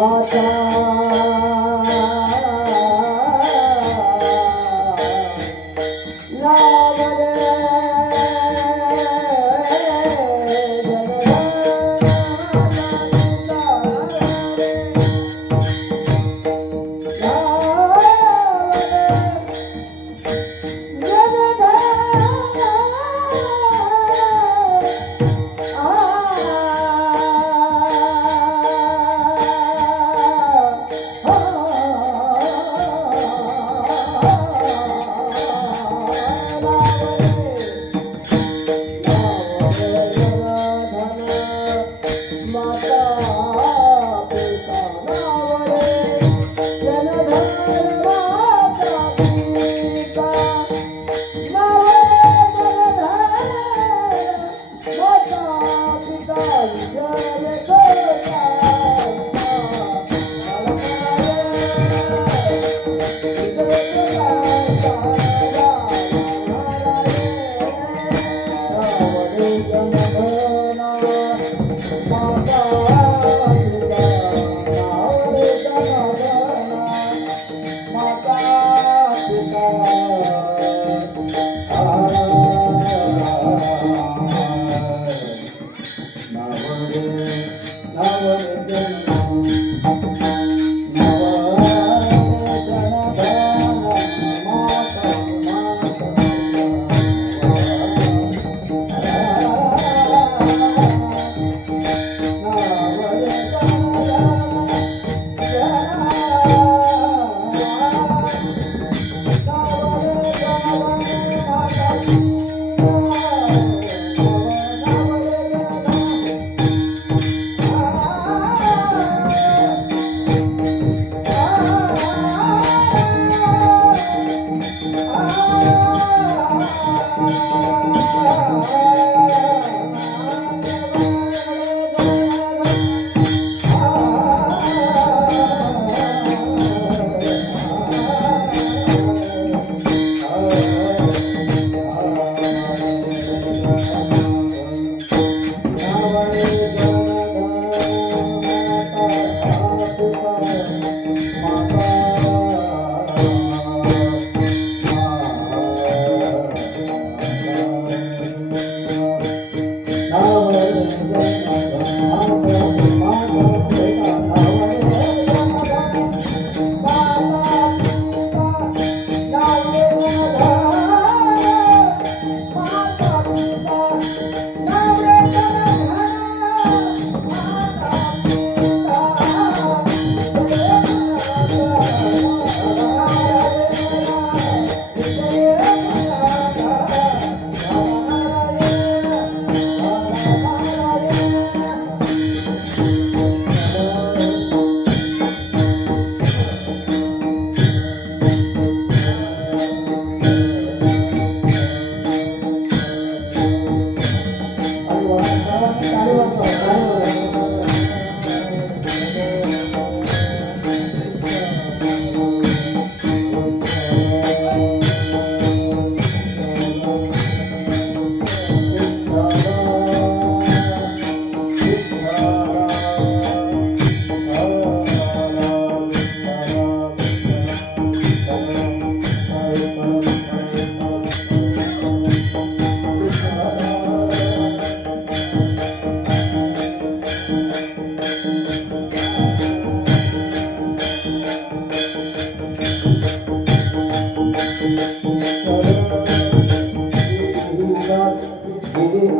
माता पिता नावरे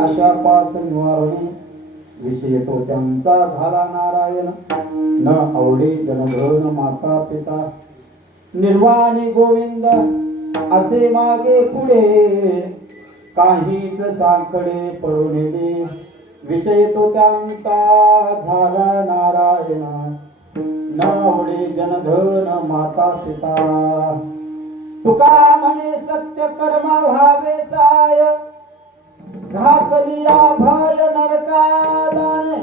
अशा पास निवारणी विषय तो त्यांचा झाला नारायण न आवडे जनधन माता पिता निर्वाणी गोविंद असे मागे पुढे काहीच साकडे पडून दे विषय तो त्यांचा झाला नारायण न आवडे जनधन माता पिता तुका म्हणे सत्य कर्म व्हावे साय घातलिया भय नरकादाने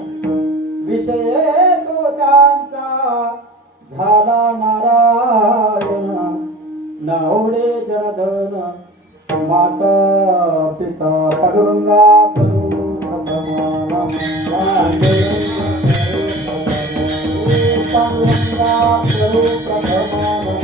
विषय तो त्यांचा झाला नारायण नवडे जनधन माता पिता पांडुरंगा करू प्रथमाला पांडुरंगा करू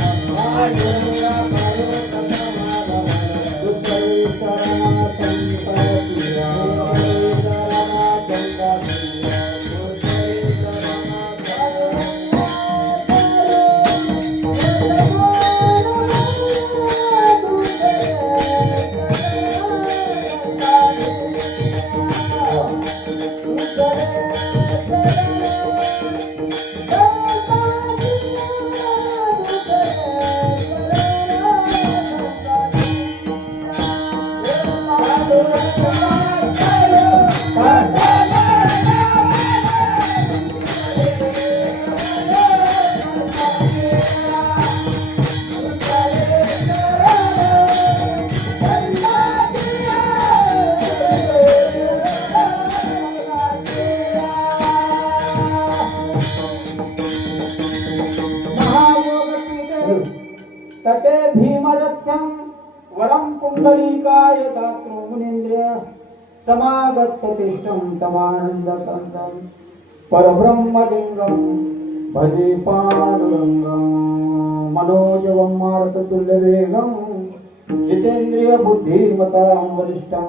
तटे भीमरथ्यं वरं पुंडलीकाय दातृ मुनीन्द्र समागततिष्ठं तमानन्दकन्दं परब्रह्मलिङ्गं भजे पाण्डुरङ्गं मनोजवं मारुततुल्यवेगं जितेन्द्रिय बुद्धिमतां वरिष्ठं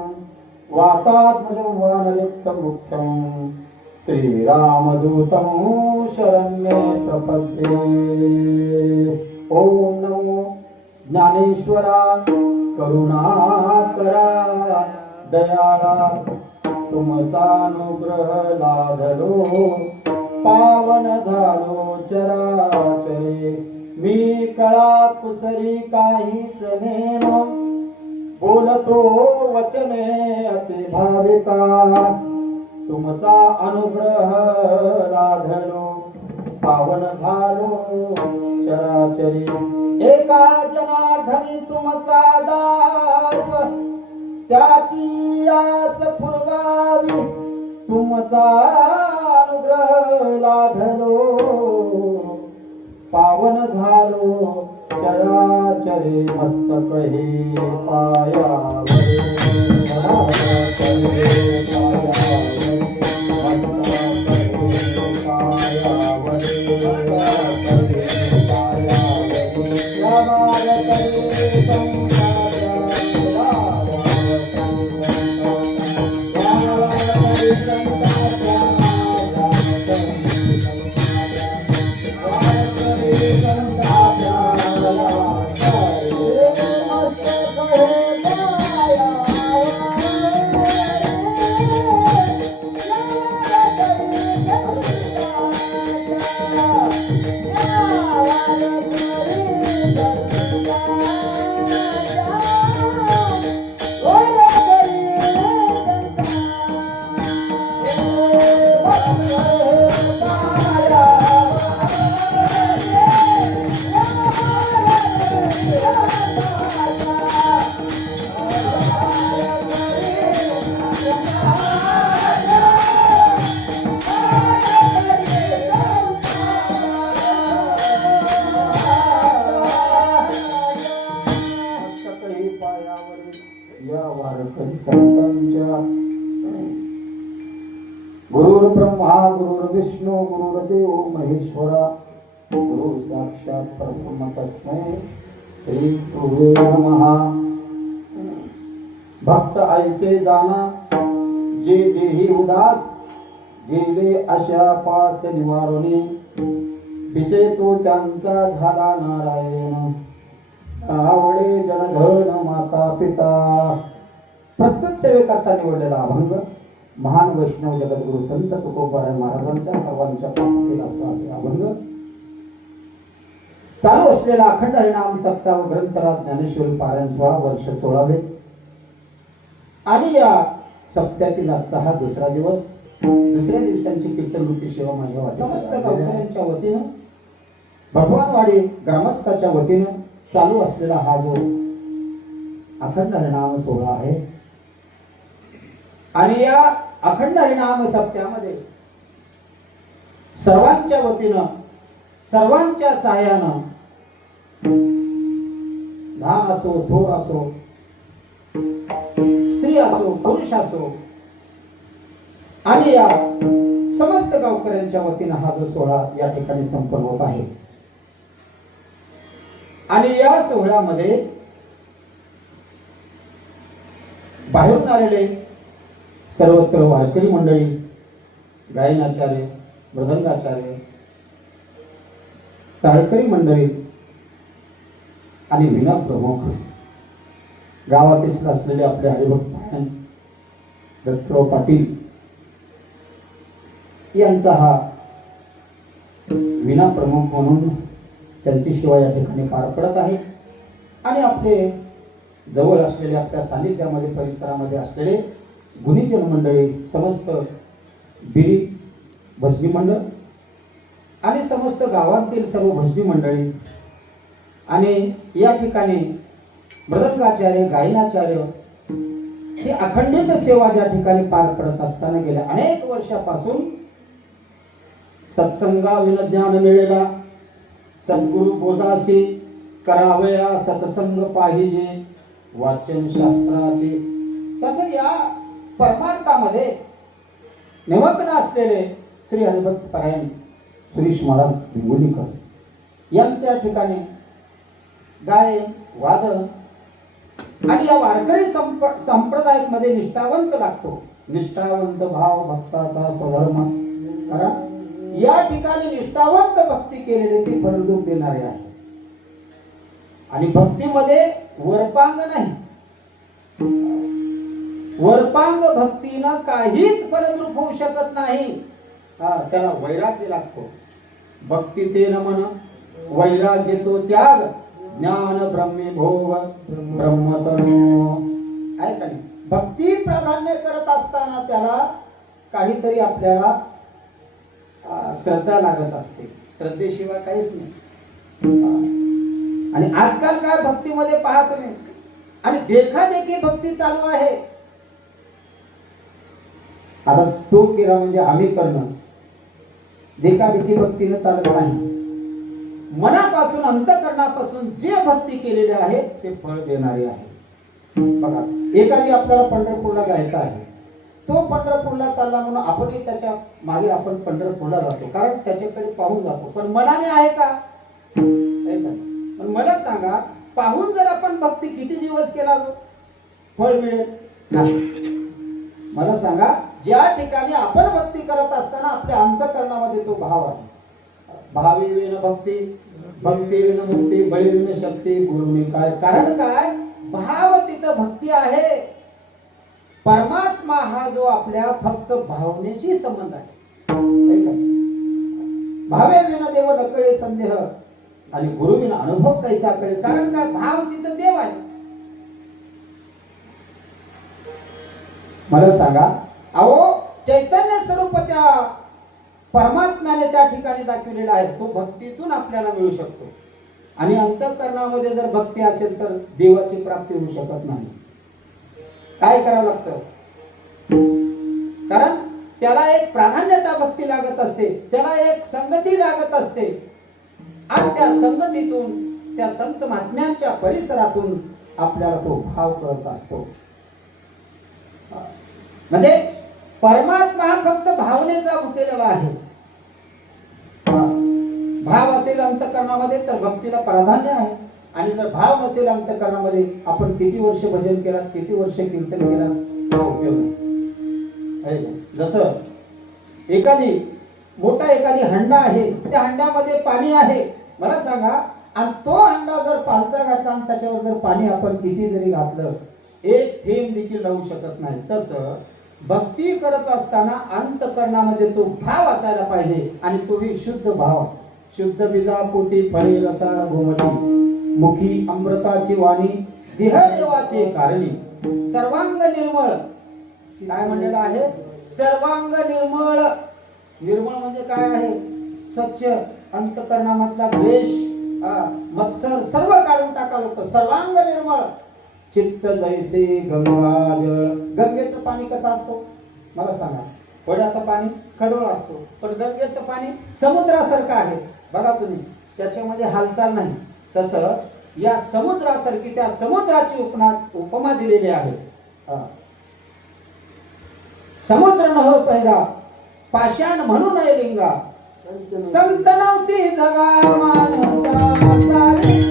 वातात्मजं वानरयुक्तं मुक्तं श्रीरामदूतं शरण्ये प्रपद्ये। ओम नमो ज्ञानेश्वरा करुणाकरा दयाळा तुमचा अनुग्रह लाधलो पावन झालो चराचरे। मी कळा कुसरी काहीच नेनो बोलतो वचने अति भाविका तुमचा अनुग्रह लाधलो पावन झालो चराचरी। एका जनार्दनी तुमचा दास त्याची आस पुरवावी तुमचा अनुग्रह लाधलो पावन झालो चराचरे। मस्तक हे पायावरे गुरुर् ब्रह्मा गुरुर्विष्णू गुरुर्देव महेश्वरा गुरु साक्षात परब्रह्म तस्मै श्री गुरुवे नमः। भक्त ऐसे जाना जे देही उदास गेले अशा पास निवारुनी विषय तो त्यांचा झाला नारायण आवडे जनधन माता पिता। प्रस्तुत सेवेकरता निवडलेला अभंग महान वैष्णव जगद्गुरु संत तुकोबाराय महाराजांच्या सर्वांच्या प्राप्तीला असा अभंग। चालू असलेला अखंड हरिनाम सप्ताह ग्रंथराज ज्ञानेश्वरी पारायण 16 वर्ष 16वे आणि या सप्त्यातील आजचा हा दुसरा दिवस। दुसऱ्या दिवसांची कीर्तनवृत्ती सेवा माझ्या समस्त गावकऱ्यांच्या वतीनं भगवानवाडी ग्रामस्थाच्या वतीनं चालू असलेला हा जो अखंड हरिनाम सोहळा आहे आणि या अखंड हरिनाम सप्त्यामध्ये सर्वांच्या वतीनं सर्वांच्या सहाय्यानं लहान असो थोर असो स्त्री असो पुरुष असो आणि या समस्त गावकऱ्यांच्या वतीनं हा जो सोहळा या ठिकाणी संपन्न होत आहे। आणि या सोहळ्यामध्ये बाहेरून आलेले सर्वत्र वारकरी मंडळी गायनाचार्य मृदंगाचार्य टाळकरी मंडळी आणि विना प्रमुख गावातील असलेले आपले हरिभक्त दत्तराव पाटील यांचा हा विना प्रमुख म्हणून त्यांची सेवा या ठिकाणी पार पडत आहे। आणि आपले जवळ असलेले आपल्या सानिध्यामध्ये परिसरामध्ये असलेले गुणीजन मंडळी समस्त बिरी भजनी मंडळ आणि समस्त गावातील सर्व भजनी मंडळी आणि या ठिकाणी मृदंगाचार्य गायनाचार्य ही अखंडित सेवा ज्या ठिकाणी पार पडत असताना गेल्या अनेक वर्षापासून सत्संगा विनज्ञान मिळेला सद्गुरु बोधासी करावया सत्संग पाहिजे वाचन शास्त्राचे तसे या परमार्थामध्ये निमग्न असलेले श्री हरिभक्त परायण सुरेश महाराज हिंगोलीकर यांच्या ठिकाणी गायन वादन आणि या वारकरी संप्रदायामध्ये निष्ठावंत लागतो। निष्ठावंत भाव भक्ताचा स्वधर्म कारण या ठिकाणी निष्ठावंत भक्ती केलेली ती फलरूप देणारे आहे. आणि भक्तीमध्ये वरपांग नाही. वरपांग भक्तीनं काहीच फलद्रूप होऊ शकत नाही. त्याला वैराग्य लागतो. भक्ती ते न म्हण वैराग्य तो त्याग ज्ञान ब्रह्मी भोग ब्रह्मतनो. आहे का नाही? भक्ती प्राधान्य करत असताना त्याला काहीतरी आपल्याला श्रद्धा लागत असते. श्रद्धेशिवाय काहीच नाही. आणि आजकाल काय भक्तीमध्ये पाहत नाही आणि देखादेखी भक्ती चालू आहे. आता तो केला म्हणजे आम्ही करणं देखादेखी भक्तीनं चालत नाही. मनापासून अंतःकरणापासून जे भक्ती केलेले आहे ते फळ देणारे आहे. बघा, एखादी आपल्याला पंढरपूरला जायचं आहे. तो पंढरपूरला चालला म्हणून आपणही त्याच्या मागे आपण पंढरपूरला जातो, कारण त्याच्याकडे पाहून जातो. पण मनाने आहे का? पण मला सांगा, पाहून जर आपण भक्ती किती दिवस केला फळ मिळेल? मला सांगा, ज्या ठिकाणी आपण भक्ती करत असताना आपल्या अंतःकरणामध्ये तो भाव आहे. भावी विन भक्ती, भक्ती विन मुक्ती, बळी विन शक्ती, गुरुनी काय. कारण काय? भाव तिथं भक्ती आहे. परमात्मा हा जो आपल्या फक्त भावनेशी संबंध आहे. भावे विन देव नकळे संदेह आणि गुरु विन अनुभव कैसा कळे. कारण काय? भाव तिथं देव आहे. मला सांगा, अहो चैतन्य स्वरूप त्या परमात्म्याने त्या ठिकाणी दाखवलेला आहे. तो भक्तीतून आपल्याला मिळू शकतो. आणि अंतःकरणामध्ये जर भक्ती असेल तर देवाची प्राप्ती होऊ शकत नाही. काय करावं लागतं? कारण त्याला एक प्राधान्यता भक्ती लागत असते, त्याला एक संगती लागत असते. आणि त्या संगतीतून, त्या संत महात्म्यांच्या परिसरातून आपल्याला तो भाव कळत असतो. म्हणजे परमात्मा हा फक्त भावनेचा उठलेला आहे. भाव असेल अंतःकरणामध्ये तर भक्तीला प्राधान्य आहे. आणि जर भाव नसेल अंतःकरणामध्ये, आपण किती वर्ष भजन केलात, किती वर्ष कीर्तन केलात, उपयोग नाही. जसं एखादी हंडा आहे, त्या हंड्यामध्ये पाणी आहे. मला सांगा, आणि तो हंडा जर पालथा घातला आणि त्याच्यावर जर पाणी आपण किती जरी घातलं, एक थेंब देखील राहू शकत नाही. तसं भक्ती करत असताना अंतःकरणामध्ये तो भाव असायला पाहिजे. आणि तोही शुद्ध भाव. शुद्ध बीजा पोटी फळे रसा गोमती, मुखी अमृताची वाणी, देह देवाचे कारणी, सर्वांग निर्मळ. काय म्हणलेलं आहे? सर्वांग निर्मळ. निर्मळ म्हणजे काय आहे? स्वच्छ. अंतःकरणामधला द्वेष, मत्सर सर्व काढून टाकावं लागतं. सर्वांग निर्मळ. चित्त जैसे गंगा जळ. गंगेचं पाणी कसं असतो मला सांगा? वड्याचं पाणी खडवळ असतो, पण गंगेचं पाणी समुद्रासारखं आहे. बघा तुम्ही, त्याच्यामध्ये हालचाल नाही. तसं या समुद्रासारखी, त्या समुद्राची उपमा दिलेली आहे. समुद्र न हो पहिला, पाषाण म्हणू नये लिंगा, संत नव्हती जगा मानसा सारे.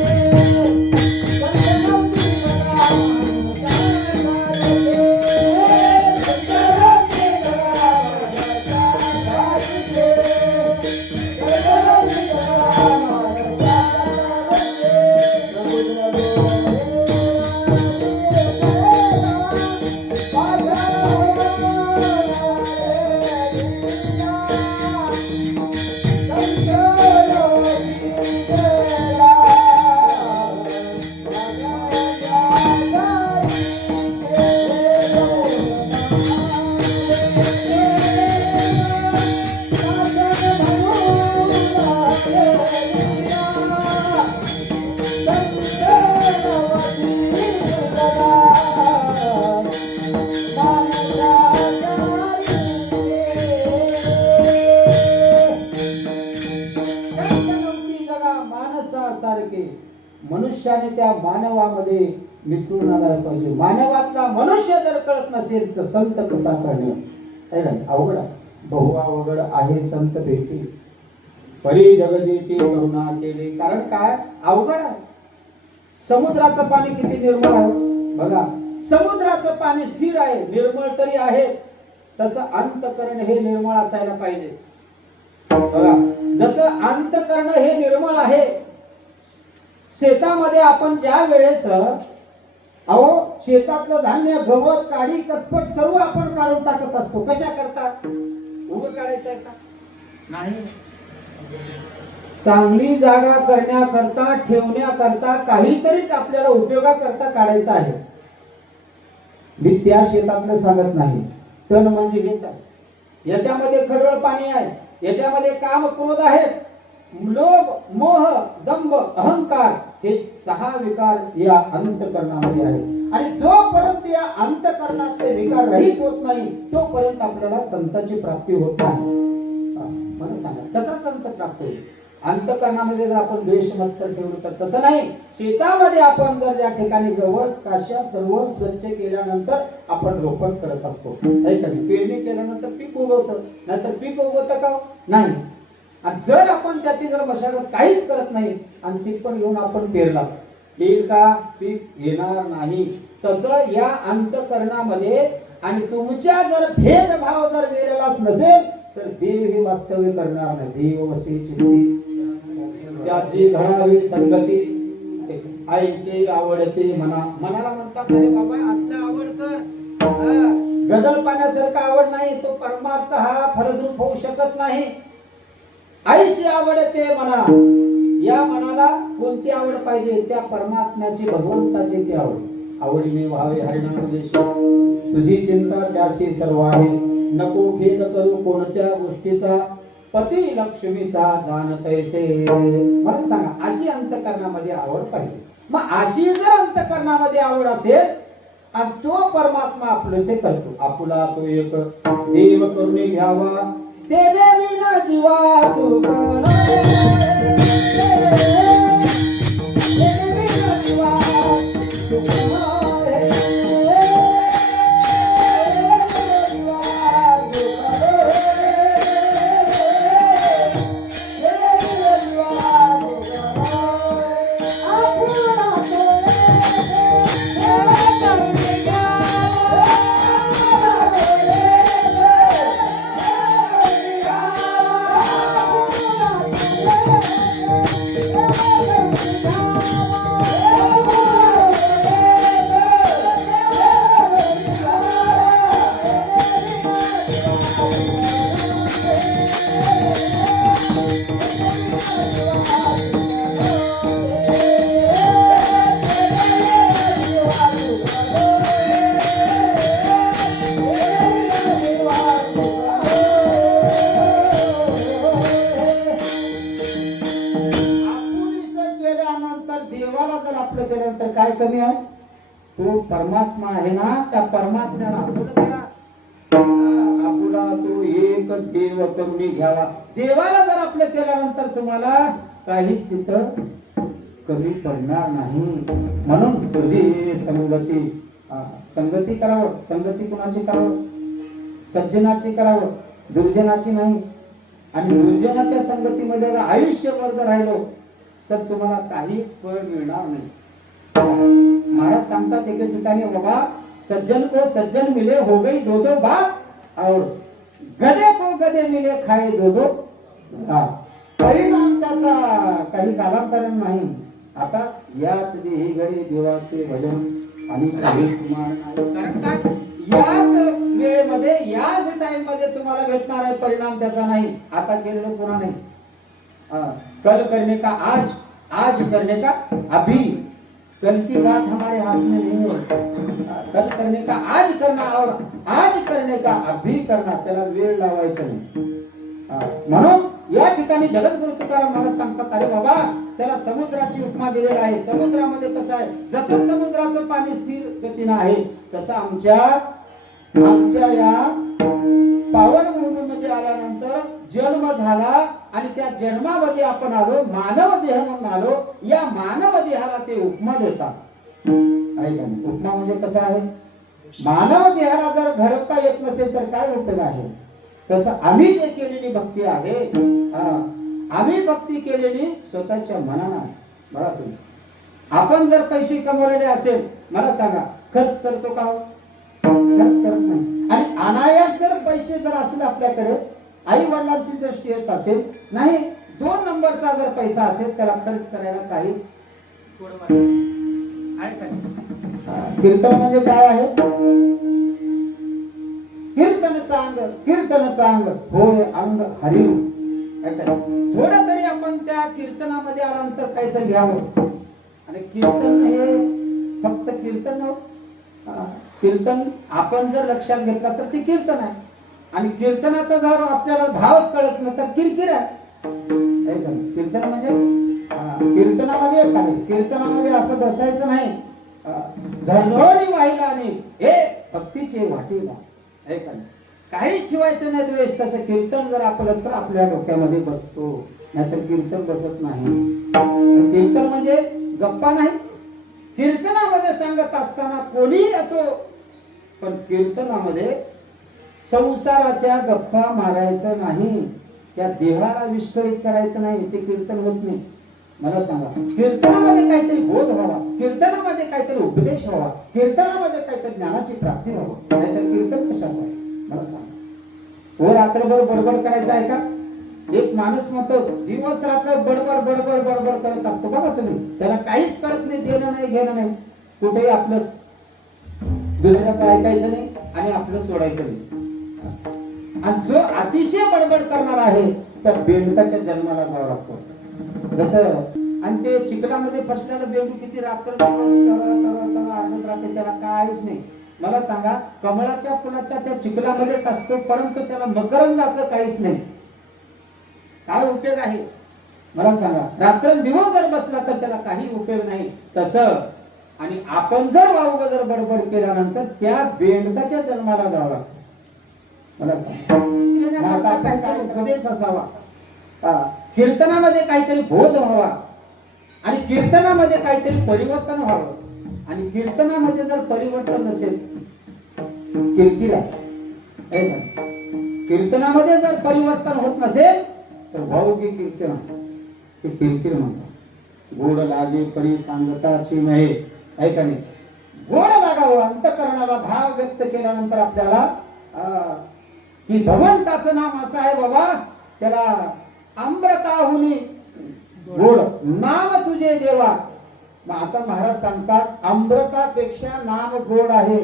मनुष्याने त्या मानवामध्ये मिसळून आला पाहिजे. मानवातला मनुष्य जर कळत नसेल तर संत कसा करणे? अवघड. बहु अवघड आहे संत भेटी, परी जगजेची करुणा केली. कारण काय? अवघड आहे. समुद्राचं पाणी किती निर्मळ आहे बघा. समुद्राचं पाणी स्थिर आहे, निर्मळ तरी आहे. तसं अंतःकरण हे निर्मळ असायला पाहिजे. अंतकरण हे निर्मळ आहे. शेतामध्ये आपण ज्या वेळेस अहो शेतातलं धान्य गवत काडी कचपट सर्व आपण काढून टाकत असतो. कशा करता? उभं काढायचं आहे का? नाही. चांगली जागा करण्याकरता ठेवण्याकरता काहीतरीच आपल्याला उपयोगाकरता काढायचं आहे. मी त्या शेतातलं सांगत नाही. तण म्हणजे हेच आहे. याच्यामध्ये खडवळ पाणी आहे. याच्यामध्ये काम क्रोध आहेत. लोभ मोह दंभ अहंकार हे 6 विकार या अंतकरणामध्ये आहेत. आणि जोपर्यंत या अंतकरणाचे विकार रहित होत नाही तोपर्यंत आपल्याला संताची प्राप्ती होत नाही. मला सांगा कसा संत प्राप्त होईल? अंतकरणामध्ये जर आपण द्वेष मत्सर ठेवलं तर तसं नाही. शेतामध्ये आपण जर ज्या ठिकाणी गवत काश्या सर्व स्वच्छ केल्यानंतर आपण रोपण करत असतो. पेरणी केल्यानंतर पीक उगवतं. नाहीतर पीक उगवतं का? नाही. आणि जर आपण त्याची जर मशागत काहीच करत नाही आणि पीक पण घेऊन आपण पेरला येईल का? पीक येणार नाही. तसं या अंतकरणामध्ये आणि तुमच्या जर भेदभाव जर वेळेलाच नसेल तर देव हे वास्तव्य करणार नाही. देव वसे चित्ती त्याची घडावी संगती आईचे आवडते मना. मनाला म्हणतात अरे बाबा असलं आवड कर. गदल पाण्यासारखं आवड नाही. तो परमार्थ हा फलद्रूप होऊ शकत नाही. आईशी आवडते मना. या मनाला कोणती आवड पाहिजे? त्या परमात्म्याची भगवंताची ती आवड. आवडीने व्हावे हरिनाम देश तुझी चिंता त्याशी सर्व आहे. नको खेद करू कोणत्या गोष्टीचा पती लक्ष्मीचा जाणतैसे. मला सांगा अशी अंतकरणामध्ये आवड पाहिजे. मग अशी जर अंतकरणामध्ये आवड असेल आणि तो परमात्मा आपलंसे करतो. आपुला तो एक देव करुणी घ्यावा देवे विना जीवा सुख काय कमी आहे? तो परमात्मा आहे ना. त्या परमात्म्याला आपुला तो एक देव करुणी घ्यावा. देवाला जर आपलं केल्यानंतर तुम्हाला काहीच तिथं कमी पडणार नाही. म्हणून तुझी संगती संगती करावं. संगती कुणाची करावं? सज्जनाची करावं, दुर्जनाची नाही. आणि दुर्जनाच्या संगतीमध्ये जर आयुष्यभर जर राहिलो तर तुम्हाला काही फळ मिळणार नाही. महाराज सांगतात एके ठिकाणी बाबा सज्जन को सज्जन मिले हो गई दो दो बात और गधे को गधे मिले खाए दो दो परिणाम त्याचा काही कालांतरण नाही. आता याच देही घडी देवाचे भजन आणि कारण काय याच वेळेमध्ये याच टाइम मध्ये तुम्हाला भेटणार आहे. परिणाम त्याचा नाही. आता केलेलं पुन्हा नाही. कल करने का आज, आज करने का अभी. कल की बात हमारे हाथ में नहीं है. कल करने का आज करना और आज करने का अभी करना. त्याला वेळ लावायचा नाही. म्हणून या ठिकाणी जगद्गुरु तुकाराम महाराज सांगतात अरे बाबा त्याला समुद्राची उपमा दिलेली आहे. समुद्रामध्ये कसं आहे? जसं समुद्राचं पाणी स्थिर गतीनं आहे तसं आमच्या या पावन भूमीमध्ये आल्यानंतर जन्म झाला आणि त्या जन्मामध्ये आपण आलो मानव देह म्हणून आलो. या मानव देहाला ते उपमा देतात. उपमा म्हणजे कसं आहे? मानव देहाला जर घडवता येत नसेल तर काय उपयोग आहे? तसं आम्ही जे केलेली भक्ती आहे आम्ही भक्ती केलेली स्वतःच्या मनानं. बघा तुम्ही आपण जर पैसे कमवलेले असेल मला सांगा खर्च करतो का? खर्च करत नाही. आणि अनायास जर पैसे जर असले आपल्याकडे आई वडिलांची दृष्टी येत असेल नाही 2 नंबरचा जर पैसा असेल त्याला खर्च करायला काहीच थोडं आहे का नाही? कीर्तन म्हणजे काय आहे? कीर्तन चांग होय अंग हरिव. थोडं तरी आपण त्या कीर्तनामध्ये आल्यानंतर काहीतरी घ्यावं. आणि कीर्तन हे फक्त कीर्तन कीर्तन आपण जर लक्षात घेतला तर ते कीर्तन आहे. आणि कीर्तनाचा जर आपल्याला भावच कळत नाही तर किरकिर आहे. कीर्तन म्हणजे कीर्तनामध्ये काय? कीर्तनामध्ये असं बसायचं नाही. झळझळणी वाहिला आणि हे भक्तीचे वाटेला काहीच ठेवायचं नाही द्वेष. तसं कीर्तन जर आपलं तर आपल्या डोक्यामध्ये बसतो, नाहीतर कीर्तन बसत नाही. कीर्तन म्हणजे गप्पा नाही. कीर्तनामध्ये सांगत असताना कोणीही असो, पण कीर्तनामध्ये संसाराच्या गप्पा मारायचं नाही, त्या देहाला विस्कळीत करायचं नाही. ते कीर्तन होत नाही. मला सांगा, कीर्तनामध्ये काहीतरी बोध व्हावा, कीर्तनामध्ये काहीतरी उपदेश व्हावा, कीर्तनामध्ये काहीतरी ज्ञानाची प्राप्ती व्हावं, नाहीतर कीर्तन कशाचं आहे? मला सांगा. व रात्रभर बडबड करायचं आहे का? एक माणूस म्हणतो दिवस रात्र बडबड बडबड बडबड करत असतो. बघा तुम्ही, त्याला काहीच कळत नाही, देणं नाही घेणं नाही. कुठेही आपलं दुसऱ्याचं ऐकायचं नाही आणि आपलं सोडायचं नाही. आणि जो अतिशय बडबड करणार आहे त्या बेंडकाच्या जन्माला जावं लागतो. जसं आणि ते चिखलामध्ये फसलेलं बेंडू किती रात्र दिवस अर्धत राहते, त्याला काहीच नाही. मला सांगा, कमळाच्या फुलाच्या त्या चिखलामध्ये असतो, परंतु त्याला मकरंदाचं काहीच नाही. काय उपयोग आहे? मला सांगा, रात्रंदिवस जर बसला तर त्याला काही उपयोग नाही. तसं आणि आपण जर वावग जर बडबड केल्यानंतर त्या बेंडकाच्या जन्माला जावं लागतं. मला सांगा, काहीतरी उपदेश असावा, कीर्तनामध्ये काहीतरी बोध व्हावा आणि कीर्तनामध्ये काहीतरी परिवर्तन व्हावं. आणि कीर्तनामध्ये जर परिवर्तन नसेल, किरकिर आहे. कीर्तनामध्ये जर परिवर्तन होत नसेल तर भाऊकी कीर्तन ते किरकिर म्हणतात. गोड लागे परी सांगताची नहे, आहे का नाही? गोड लागावं, अंतःकरणाला भाव व्यक्त केल्यानंतर आपल्याला की भगवंताचं नाम असं आहे बाबा, त्याला अमृताहुनी गोड नाम तुझे देवा. मग आता महाराज सांगतात अमृतापेक्षा नाम गोड आहे.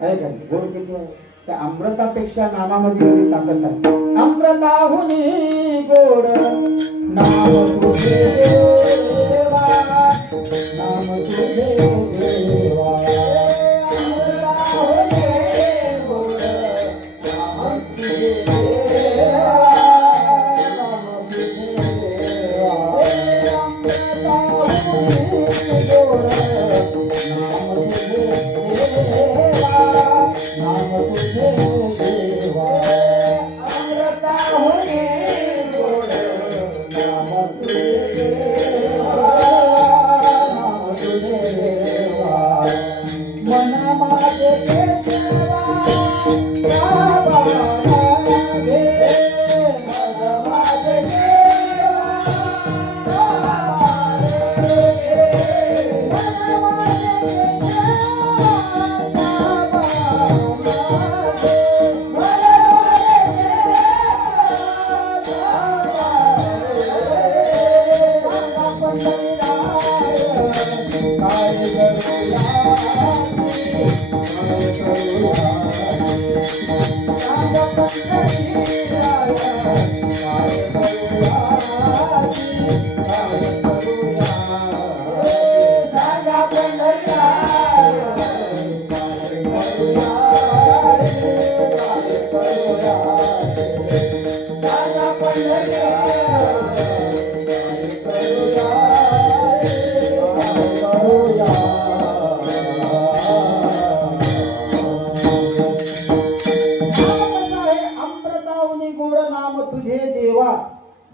गोड किती आहे? त्या अमृतापेक्षा नामामध्ये एवढी ताकद आहे. अमृताहुनी गोड नाम तुझे देवा, नाम तुझे देवा.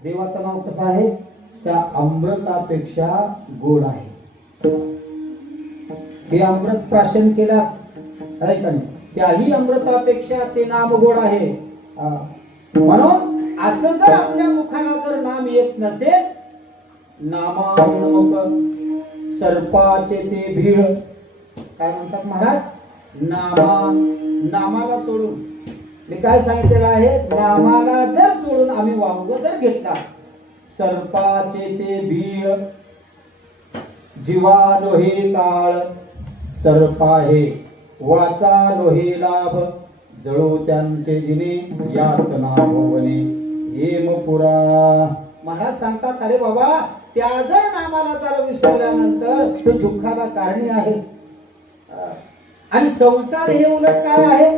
देवाचं नाव कसं आहे? त्या अमृतापेक्षा गोड आहे. हे अमृत प्राशन केला आहे का नाही, त्याही अमृतापेक्षा ते नाम गोड आहे. म्हणून असं जर आपल्या मुखाला जर नाम येत नसेल, नामाविणोक सर्पाचे ते भीड. काय म्हणतात महाराज? नामाला सोडून मी काय सांगितलेलं आहे, नामाला जर सोडून आम्ही वावग जर घेतला सर्पाचे ते बीळ, जीवा लोहे काळ, सर्पा हे वाचा लोहे लाभ, जळू त्यांचे जिने यातना भोवने हेमपुरा. महाराज सांगतात, अरे बाबा, त्या जर नामाला जर विसरल्यानंतर तू दुःखाला कारणी आहेस. आणि संसार हे उलट काय आहे?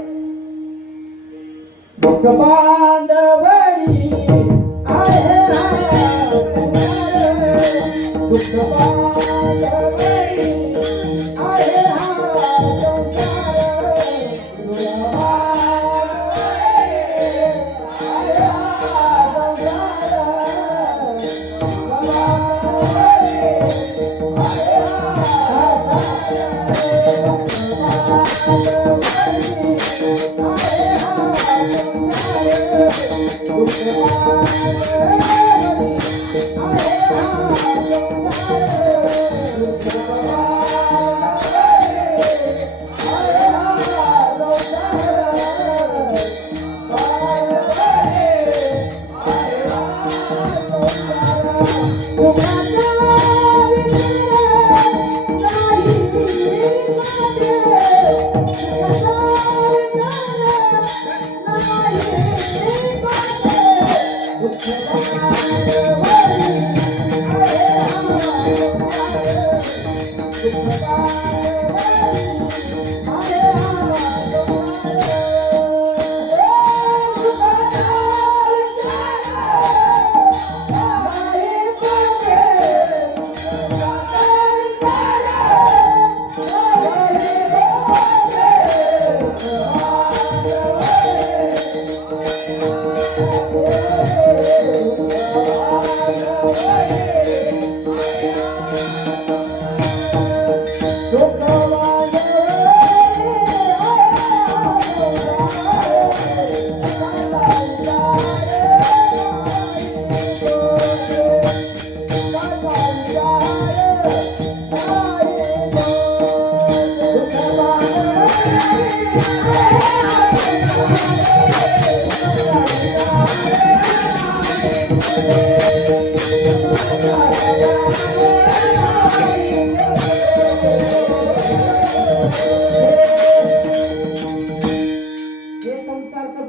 दुःख बांधवडी आहे हा संसार, दुःख बांधवडी आहे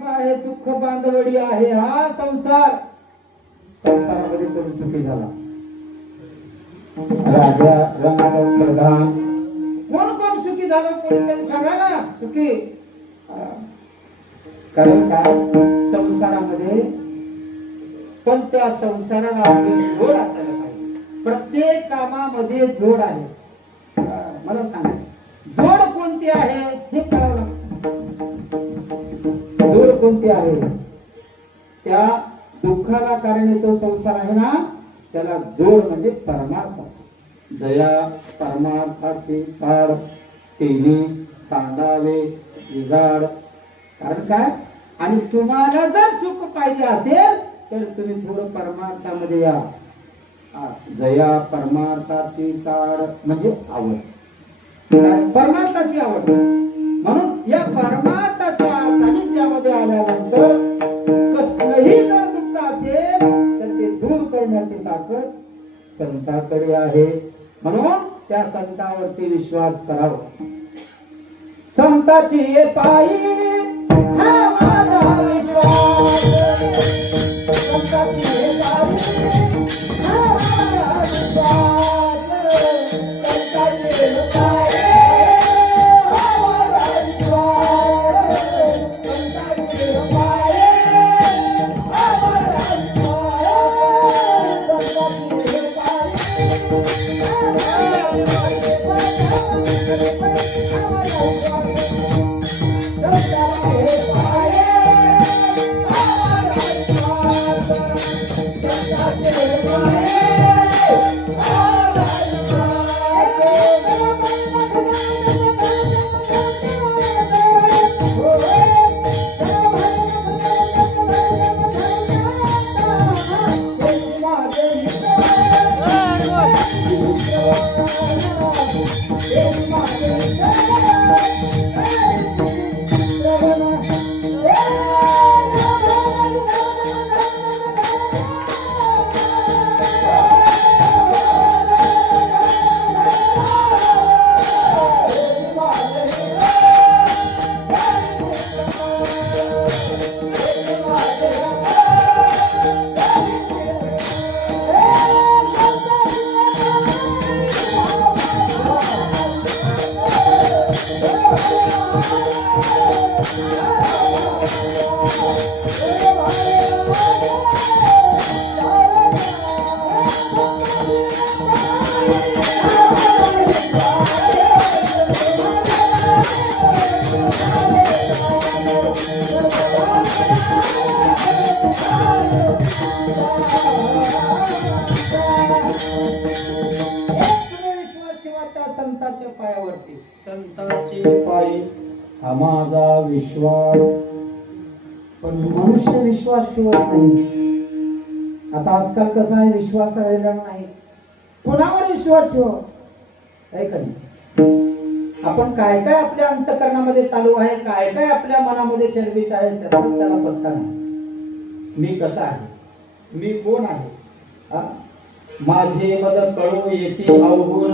हा दुःख बांधवडी आहे हा संसार. संसारामध्ये कोण सुखी झाला? राजा रंगाला प्रधान कोण सुखी झालं? कोणीतरी सांगा ना सुखी. कारण काय? संसारामध्ये पण त्या संसाराला आपली जोड असायला पाहिजे. प्रत्येक कामामध्ये जोड आहे. मला सांगा, जोड कोणती आहे हे कळावं लागतं. जोड कोणती आहे? त्या दुःखाला कारण तो संसार आहे ना, त्याला जोड म्हणजे परमार्थाची. जया परमार्थाची ताड तिने सांडावे बिगाड. कारण काय? आणि तुम्हाला जर सुख पाहिजे असेल तर तुम्ही थोडं परमार्थामध्ये या. जया परमार्थाची ताड म्हणजे आवड, परमार्थाची आवड. म्हणून या परमार्थाच्या सानिध्यामध्ये आल्यानंतर कसलंही जर दुःख असेल तर ते दूर करण्याची ताकद संताकडे आहे. म्हणून त्या संतावरती विश्वास करावा. संताची पायी हा माझा विश्वास, संताची पायी हा माझा विश्वास, संताची पायी विश्वास ठेवा त्या संतांच्या पायावरती. संतांचे पायी हा माझा विश्वास. पण मनुष्य विश्वास ठेवत नाही. आता आजकाल कसा आहे, विश्वास राहिला नाही. कुणावर विश्वास ठेवा आहे का नाही? आपण काय काय आपल्या अंतःकरणामध्ये चालू आहे, काय काय आपल्या मनामध्ये चलबिच आहे, त्याचा त्याला पत्ता नाही. मी कसा आहे, मी कोण आहे, माझे मद कळू येते अवगुण.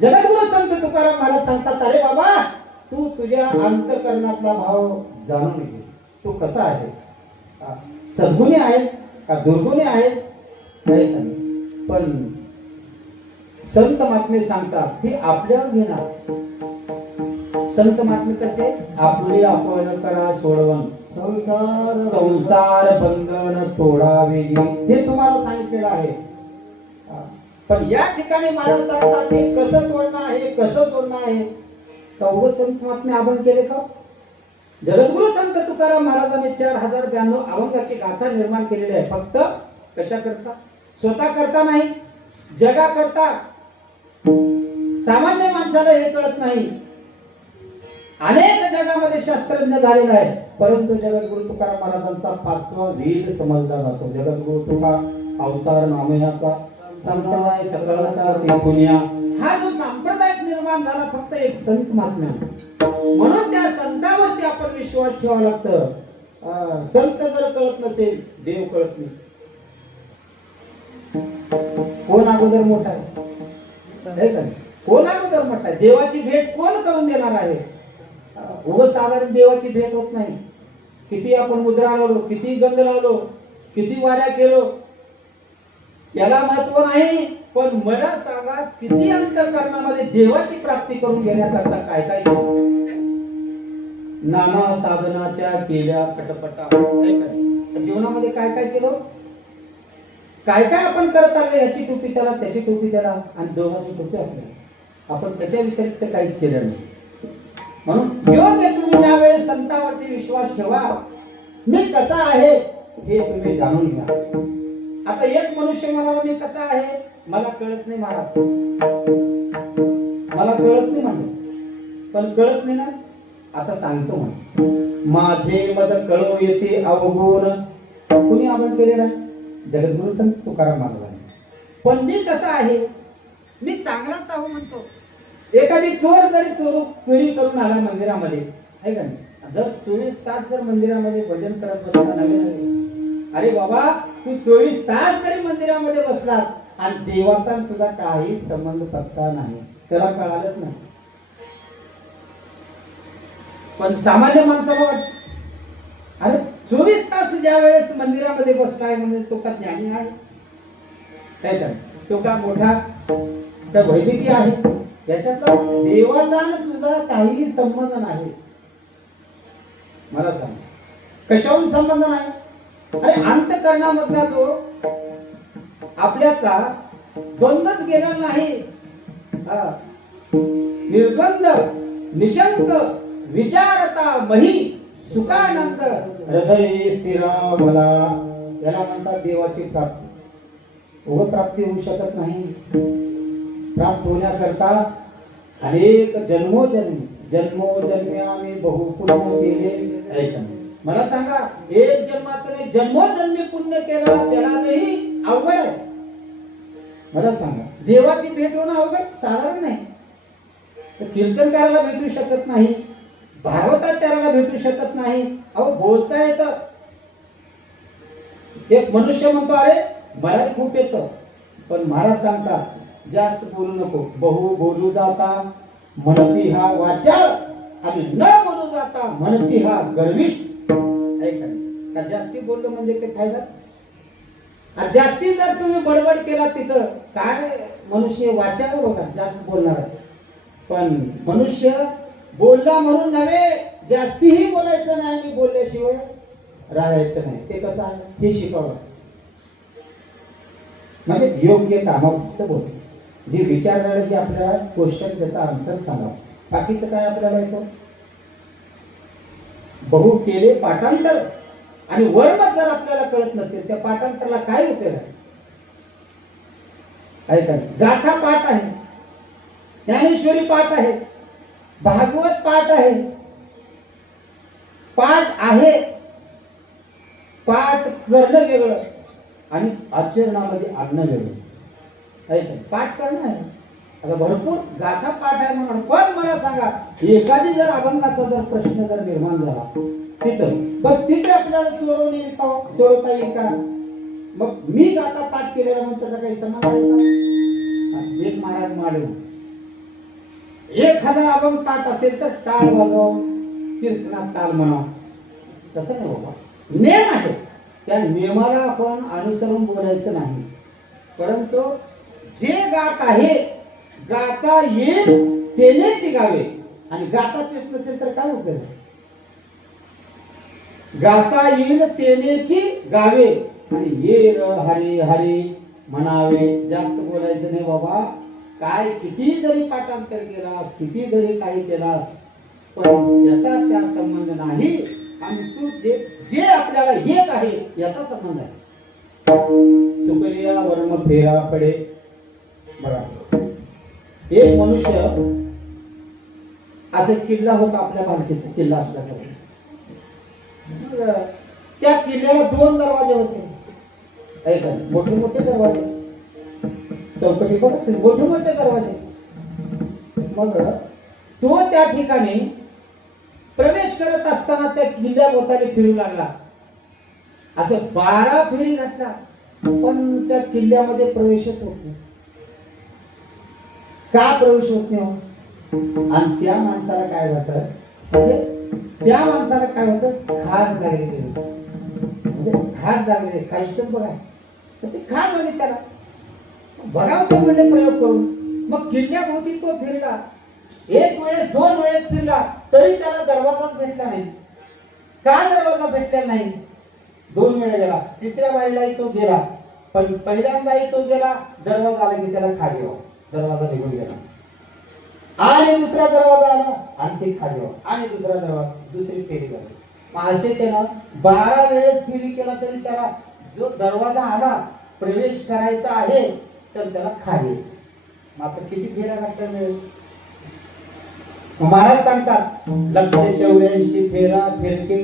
जगद्गुरु संत तुकाराम महाराज सांगतात, अरे बाबा तू तुझ्या अंतःकरणातला भाव जाणून घे. तू कसा आहेस, सद्गुणी आहेस का दुर्गुणी आहेस, पण संत महात्मे सांगतात ते आपल्यावर घेणार. संत महात्मे कसे, आपली आपण करा सोडवण, संसार बंधन तोडावे, हे तुम्हाला सांगितलेलं आहे. पण या ठिकाणी महाराज सांगतात हे कसं तोडणं आहे, कसं तोडणं आहे. का उभं संत महात्मे अभंग केले का? जगद्गुरु संत तुकाराम महाराजांनी 4092 अभंगाची गाथा निर्माण केलेली आहे. फक्त कशा करता, स्वतः करता नाही, जगा करता. सामान्य माणसाला हे कळत नाही. अनेक जगामध्ये शास्त्रज्ञ झालेला आहे, परंतु जगद्गुरु तुकाराम महाराजांचा 5वा वेद समजला जातो. जगद्गुरु तुका अवतार नामयाचा संप्रदाय सकळाचा त्रिपुनिया, हा जो संप्रदाय निर्माण झाला फक्त एक संत महात्म्याने. म्हणून त्या संतावरती आपण विश्वास ठेवावा लागतं. संत जर कळत नसेल, देव कळत नाही. कोण अगोदर मोठा आहे का? कोण अगोदर मोठा आहे? देवाची भेट कोण करून देणार आहे? उभं साधारण देवाची भेट होत नाही. किती आपण मुद्रा लावलो, किती गंध लावलो, किती वाऱ्या केलो, याला महत्व नाही. पण मला सांगा, किती अंतःकरणामध्ये देवाची प्राप्ती करून घेण्याकरता काय काय केलं? नाना साधनाच्या केल्या कटपटा. जीवनामध्ये काय काय केलं, काय काय आपण करत आलो. याची टोपी त्याला, त्याची टोपी त्याला, आणि दोघांची टोपी आपल्याला. आपण त्याच्या व्यतिरिक्त काहीच केलं नाही. म्हणून योग्य तुम्ही ज्यावेळेस संतावरती विश्वास ठेवा, मी कसा आहे हे तुम्ही जाणून घ्या. आता एक मनुष्य म्हणाला मी कसा आहे, मला कळत नाही महाराज, मला कळत नाही म्हणलं. पण कळत नाही ना, आता सांगतो म्हणून. माझे मद कळू येते अवगुण. कुणी अभंग केलेला आहे? जगद्गुरु संत तुकाराम महाराजांनी. पण मी कसा आहे, मी चांगलाच आहो म्हणतो. एखादी चोर जरी चोरी करून आला मंदिरामध्ये, आहे का नाही, जर 24 तास जर मंदिरामध्ये भजन करत बसला नवीन, अरे बाबा तू 24 तास जरी मंदिरामध्ये बसलात आणि देवाचा तुझा काही संबंध पत्ता नाही, त्याला कळालंच नाही. पण सामान्य माणसाला वाटत, अरे 24 तास ज्या वेळेस मंदिरामध्ये बसलाय म्हणजे तो का ज्ञानी आहे, काय तर तो का मोठा तर वैदिकी आहे, याच्यातला देवाचा आणि तुझा काहीही संबंध नाही. मला सांग कशाहून संबंध नाही? अरे अंतःकरणामधला जो आपल्यातला द्वंद्वच गेला नाही, निर्द्वंद निशंक विचारता मही सुखानंद हृदय स्थिरा मला, याला म्हणतात देवाची प्राप्ती. व प्राप्ती होऊ शकत नाही. प्राप्त होण्याकरता अनेक जन्मोजन्मी आम्ही बहुपुण्य केले. ऐका मला सांगा, एक जन्माचं नाही, जन्मोजन्मी पुण्य केलं त्यालाही अवघड आहे. मला सांगा, देवाची भेट होणं अवघड साधारण नाही. कीर्तनकाराला भेटू शकत नाही, भागवताचार्याला भेटू शकत नाही. अहो बोलता येतं. एक मनुष्य म्हणतो अरे मला खूप येतं, पण महाराज सांगतात जास्त बोलू नको. बहु बोलू जाता म्हणती हा वाचाळ, आणि न बोलू जाता म्हणती हा गर्विष्ठ. का जास्ती बोललो म्हणजे काय फायदा? जास्ती जर तुम्ही बडबड केला तिथं काय मनुष्य वाचाळ बघा जास्त बोलणार आहे. पण मनुष्य बोलला म्हणून नव्हे, जास्तीही बोलायचं नाही आणि बोलल्याशिवाय राहायचं नाही. ते कसं आहे हे शिकवलं. म्हणजे योग्य कामापुरत बोल, जे विचारणारे जे आपल्याला क्वेश्चन त्याचा आन्सर सांगा. बाकीचं काय आपल्याला येतं? बहु केले पाठांतर आणि वर्म जर आपल्याला कळत नसेल त्या पाठांतराला काय उपयोग आहे? ऐका, गाथा पाठ आहे, ज्ञानेश्वरी पाठ आहे, भागवत पाठ आहे, पाठ आहे. पाठ करणं वेगळं आणि आचरणामध्ये आणणं वेगळं. ऐका, पाठ करणं आहे, आता भरपूर गाथा पाठ आहे म्हणून. पण मला सांगा, एखादी जर अभंगाचा जर प्रश्न जर निर्माण झाला तिथं, पण तिथे आपल्याला सोडवता येईल का? मग मी गाथा पाठ केलेला म्हणून त्याचा काही संबंध आहे का? एक महाराज माडव 1000 अभंग पाठ असेल तर टाळ वाजव, कीर्तनात चाल म्हणा, तसं नाही बाबा. नेम आहे, त्या नियमाला आपण अनुसरून बोलायचं नाही. परंतु जे गात आहे, गाता येईल तेनेची गावे, आणि गाताचेच नसेल तर काय उपयोग? गाता येईल तेनेची गावे आणि ये हरी हरी म्हणावे. जास्त बोलायचं नाही बाबा. काय किती जरी पाठांतर केलास, किती जरी काही केलास, पण त्याचा त्या संबंध नाही. आणि तू जे जे आपल्याला येत आहे याचा संबंध आहे. चुकलिया वर्म फेरा पडे. बघा, एक मनुष्य असा किल्ला होता, आपल्या भारतीचा किल्ला असल्यासाठी. त्या किल्ल्याला 2 दरवाजे होते. ऐका, मोठे मोठे दरवाजे, चौकटी बघा, मोठे मोठे दरवाजे. मग तो त्या ठिकाणी प्रवेश करत असताना त्या किल्ल्याभोवताली फिरू लागला. असं 12 फेरी घातला, पण त्या किल्ल्यामध्ये प्रवेशच होत नाही. का प्रवेश होत नाही? आणि त्या माणसाला काय झालं, म्हणजे त्या माणसाला काय होतं, खाज लागलेली. म्हणजे खाज लागलेली, काही तर बघा, तर ती खाज आली त्याला. बघावं म्हणले प्रयोग करून. मग किल्ल्याभोवती तो फिरला, 1 वेळेस 2 वेळेस फिरला, तरी त्याला दरवाजाच भेटला नाही. का दरवाजा भेटला नाही? 2 वेळा गेला, 3ऱ्या वारीलाही तो गेला, पण पहिल्यांदाही तो गेला, दरवाजा आला की त्याला खाली व्हावं, दरवाजा निघून गेला. आणि दुसरा दरवाजा आला, आणखी खाली व्हावं, आणि दुसरा दरवाजा, दुसरी फेरी झाली. मग असे त्यानं 12 वेळेस फेरी केला तरी त्याला जो दरवाजा आला, प्रवेश करायचा आहे, तर त्याला खाली यायचं. मग आता किती फेऱ्या घातल्या मिळेल? महाराज सांगतात 184 फेरा फिरके.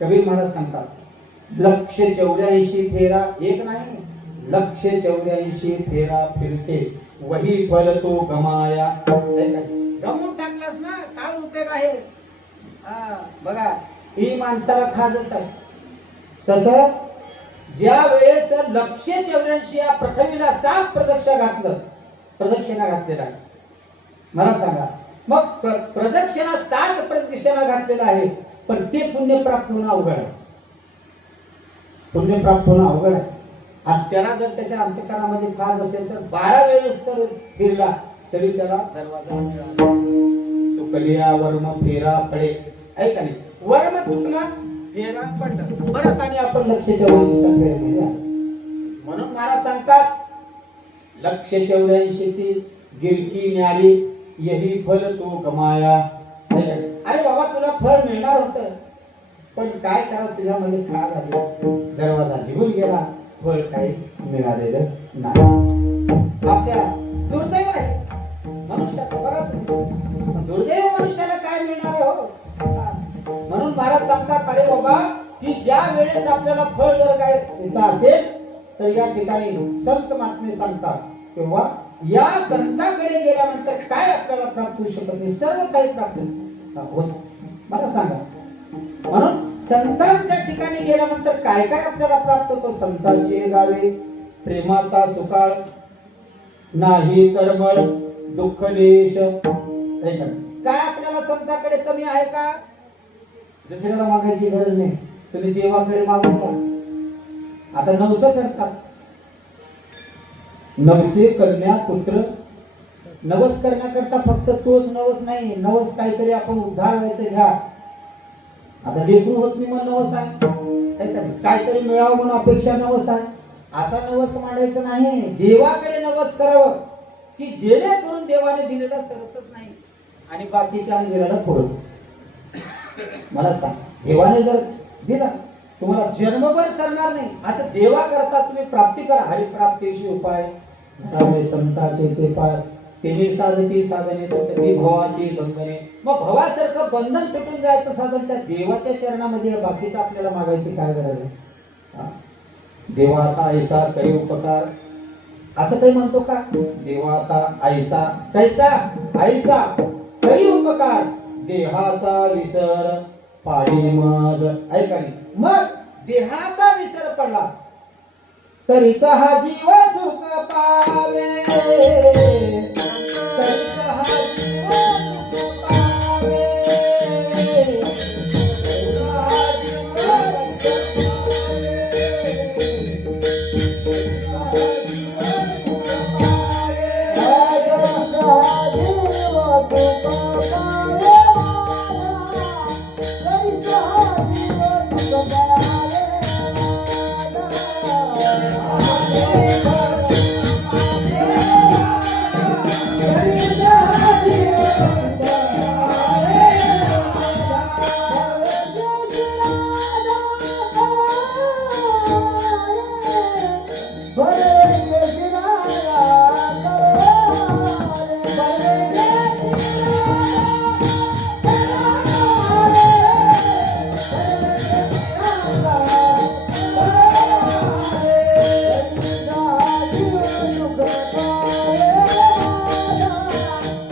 कबीर महाराज सांगतात 184 फेरा, एक नाही, 184 फेरा फिरके, वही फल तो गमाया. गमून टाकलास ना, काय उपयोग आहे? बघा, ही माणसाला खाजच आहे. तसं ज्या वेळेस 184 या पृथ्वीला 7 प्रदक्षिणा घातलेला, मला सांगा, मग प्रदक्षिणा 7 प्रदक्षिणा घातलेला आहे, पण ते पुण्य प्राप्त होणं अवघड आहे. पुण्य प्राप्त होणं अवघड आहे. आणि त्याला जर त्याच्या अंतःकरणामध्ये खाज असेल तर 12 वेळेस तर फिरला तरी त्याला दरवाजा मिळाला. चुकलिया वर्म फेरा पडे. ऐका नाही, वर्म चुकला, फेरा पडला. परत आणि आपण 184च्या फेऱ्यामध्ये. म्हणून महाराज सांगतात 184 ती गिरकी न्याली, यही फल तो गमाया. अरे बाबा, तुला फळ मिळणार होतं, पण काय करावं, तुझ्यामध्ये खाज आली, दरवाजा निघून गेला, फळ काही मिळालेलं नाही. आपल्या दुर्दैव आहे मनुष्याला. बघा, दुर्दैव मनुष्याला काय मिळणार आहे हो? म्हणून महाराज सांगतात, अरे बाबा, की ज्या वेळेस आपल्याला फळ जर काय असेल तर या ठिकाणी संत महात्मे सांगतात, तेव्हा या संतांकडे गेल्यानंतर काय आपल्याला प्राप्त होऊ शकत नाही, सर्व काही प्राप्त होत. मला सांगा, म्हणून संतांच्या ठिकाणी गेल्यानंतर काय काय आपल्याला प्राप्त होतं? संतांचे गावे, प्रेमाचा सुकाळ, नाही तरमळ, दुःख लेश. काय आपल्याला संतांकडे कमी आहे का? दुसऱ्याला मागायची गरज नाही, तुम्ही देवाकडे मागून घ्या. आता नवस करतात, नवसे करण्या पुत्र. नवस करण्याकरता फक्त तोच नवस नाही, नवस काहीतरी आपण उद्धार व्हायचं घ्या. आता लेकरू होत नाही मग नवस आहे, काहीतरी मिळावं म्हणून अपेक्षा नवस आहे. असा नवस मांडायचा नाही. देवाकडे नवस करावं की जेणेकरून देवाने दिलेला सरतच नाही आणि बाकीच्या दिलेला पुरत. मला सांग, देवाने जर दिला तुम्हाला जन्मभर सरणार नाही. असं देवा करता तुम्ही प्राप्ती करा. हरिप्राप्तीशी उपाय धावे संताचे ते पाय, तेने साधती साधने तुटती भवाची बंधने. मग भवासारखं बंधन तुटून जायचं साधन त्या देवाच्या चरणामध्ये आहे. बाकीचं आपल्याला मागायची काय गरज आहे? देवा आता ऐसा करी उपकार, असं काही म्हणतो का? देवा आता ऐसा कैसा ऐसा करी उपकार, देहाचा विसर पाडी मज. ऐका नाही, मग देहाचा विसर पडला तरीचा हा जीव सुख पावे, तरीचा हा जीव सुख पावे,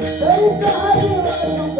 तरीचा हा जीव सुख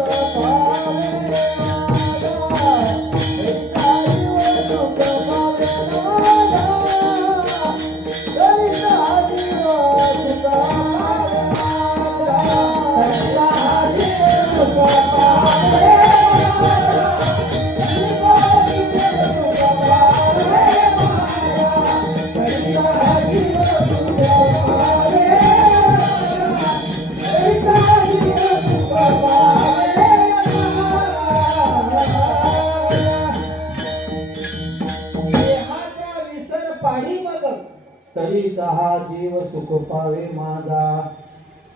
तरीचा हा जीव सुख पावे माझा.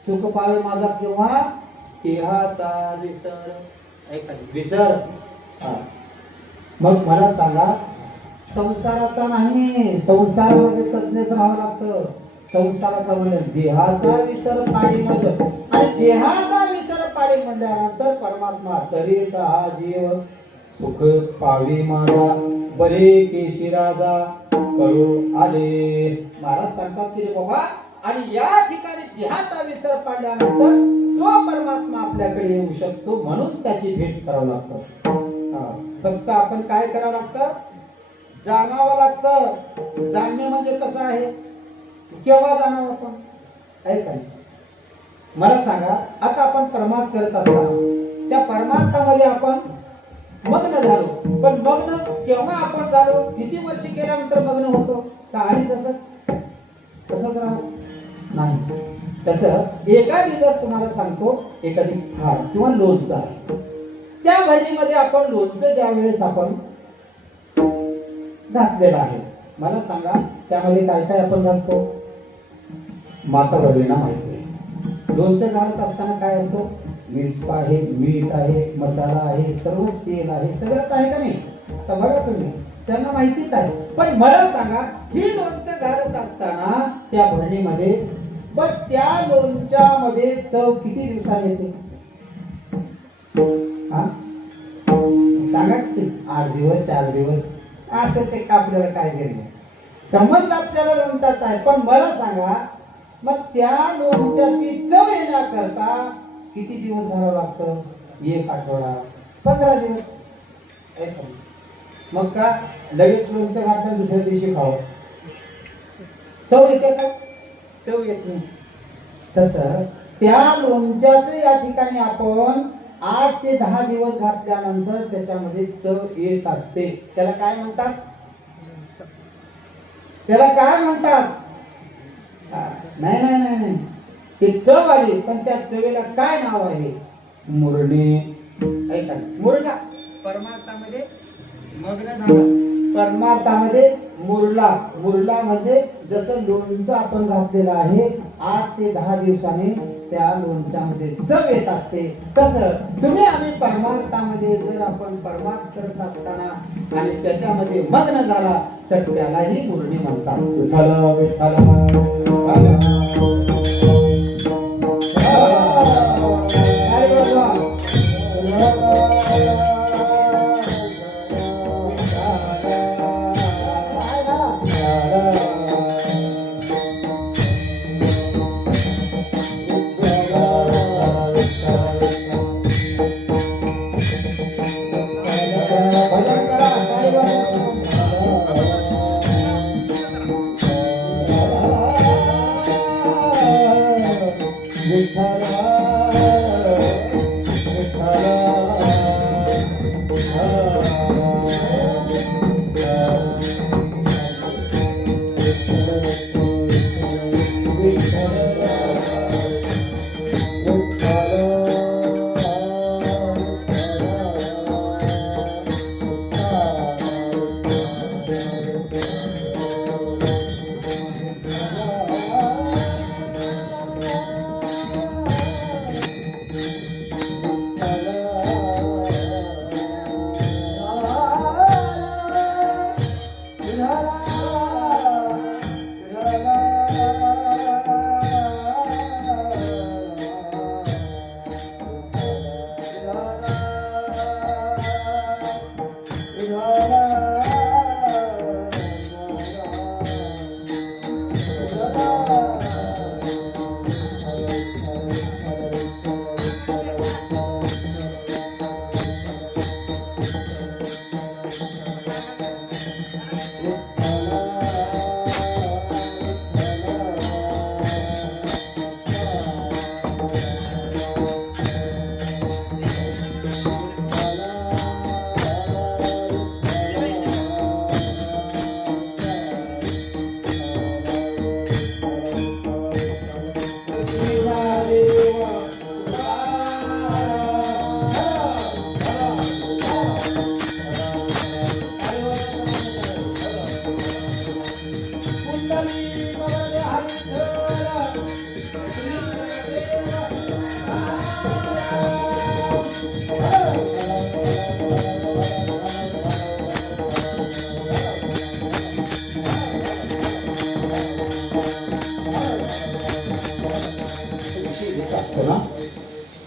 सुख पावे माझा किंवा देहाचा विसर. ऐका विसर. मग मला सांगा, संसाराचा नाही, संसारामध्ये तज्ञच राहावं लागतं. संसाराचा म्हणजे देहाचा विसर पाडी मज, आणि देहाचा विसर पाडी म्हणल्यानंतर परमात्मा. तरीचा हा जीव सुख पावे माझा, बरे केशी राजा कळू आले. महाराज सांगतात की रे बाबा, आणि या ठिकाणी देहाचा विसर पाडल्यानंतर तो परमात्मा आपल्याकडे येऊ शकतो, म्हणून त्याची भेट करावं लागतं. फक्त आपण काय करावं लागतं? जाणावं लागतं. जाणणे म्हणजे कसं आहे? केव्हा जाणावं आपण? ऐका, मला सांगा, आता आपण परमार्थ करत असताना त्या परमार्थामध्ये आपण मग्न झालो, पण मग्न केव्हा आपण झालो? किती वर्ष केल्यानंतर मग्न होतो का? आणि तसंच राहू नाही. तसं एखादी, जर तुम्हाला सांगतो, एखादी खार किंवा लोणचं आहे, त्या भरणीमध्ये आपण लोणचं ज्या वेळेस आपण घातलेलं आहे, मला सांगा त्यामध्ये काय काय आपण घालतो? माता भगिनींना माहिती आहे. लोणचं घालत असताना काय असतो? मिरची आहे, मीठ आहे, मसाला आहे, सर्वच तेल आहे, सगळंच आहे का नाही? आता बघा तुम्ही, त्यांना माहितीच आहे. पण मला सांगा, ही लोणचं घालत असताना त्या भरणीमध्ये, पण त्या लोणच्यामध्ये चव किती दिवसांनी येते? सांगा किती? 8 दिवस, 4 दिवस, असं ते का? आपल्याला काय घेणं? संबंध आपल्याला लोणचाचा आहे. पण मला सांगा, मग त्या लोणच्याची चव येण्याकरता किती दिवस घालावं लागतं? 1 आठवडा, 15 दिवस. मग का लगेच लोणचं घातलं दुसऱ्या दिवशी खावं? चव येते का? चव येत नाही. तसं त्या लोणच्याचं या ठिकाणी आपण 8 ते 10 दिवस घातल्यानंतर त्याच्यामध्ये चव येत असते. त्याला काय म्हणतात? त्याला काय म्हणतात? नाही नाही नाही नाही, ते चव आली, पण त्या चवेला काय नाव आहे? मुरणे. ऐका, मुरला परमार्थामध्ये मग्न झाला, परमार्थामध्ये मुरला मुरला म्हणजे जसं लोणचं आपण घातलेलं आहे 8 ते 10 दिवसाने त्या लोणच्यामध्ये चव येत असते, तसं तुम्ही आम्ही परमार्थामध्ये जर आपण परमार्थ करत असताना आणि त्याच्यामध्ये मग्न झाला तर त्यालाही मुरणी म्हणतात. विठ्ठल विठ्ठल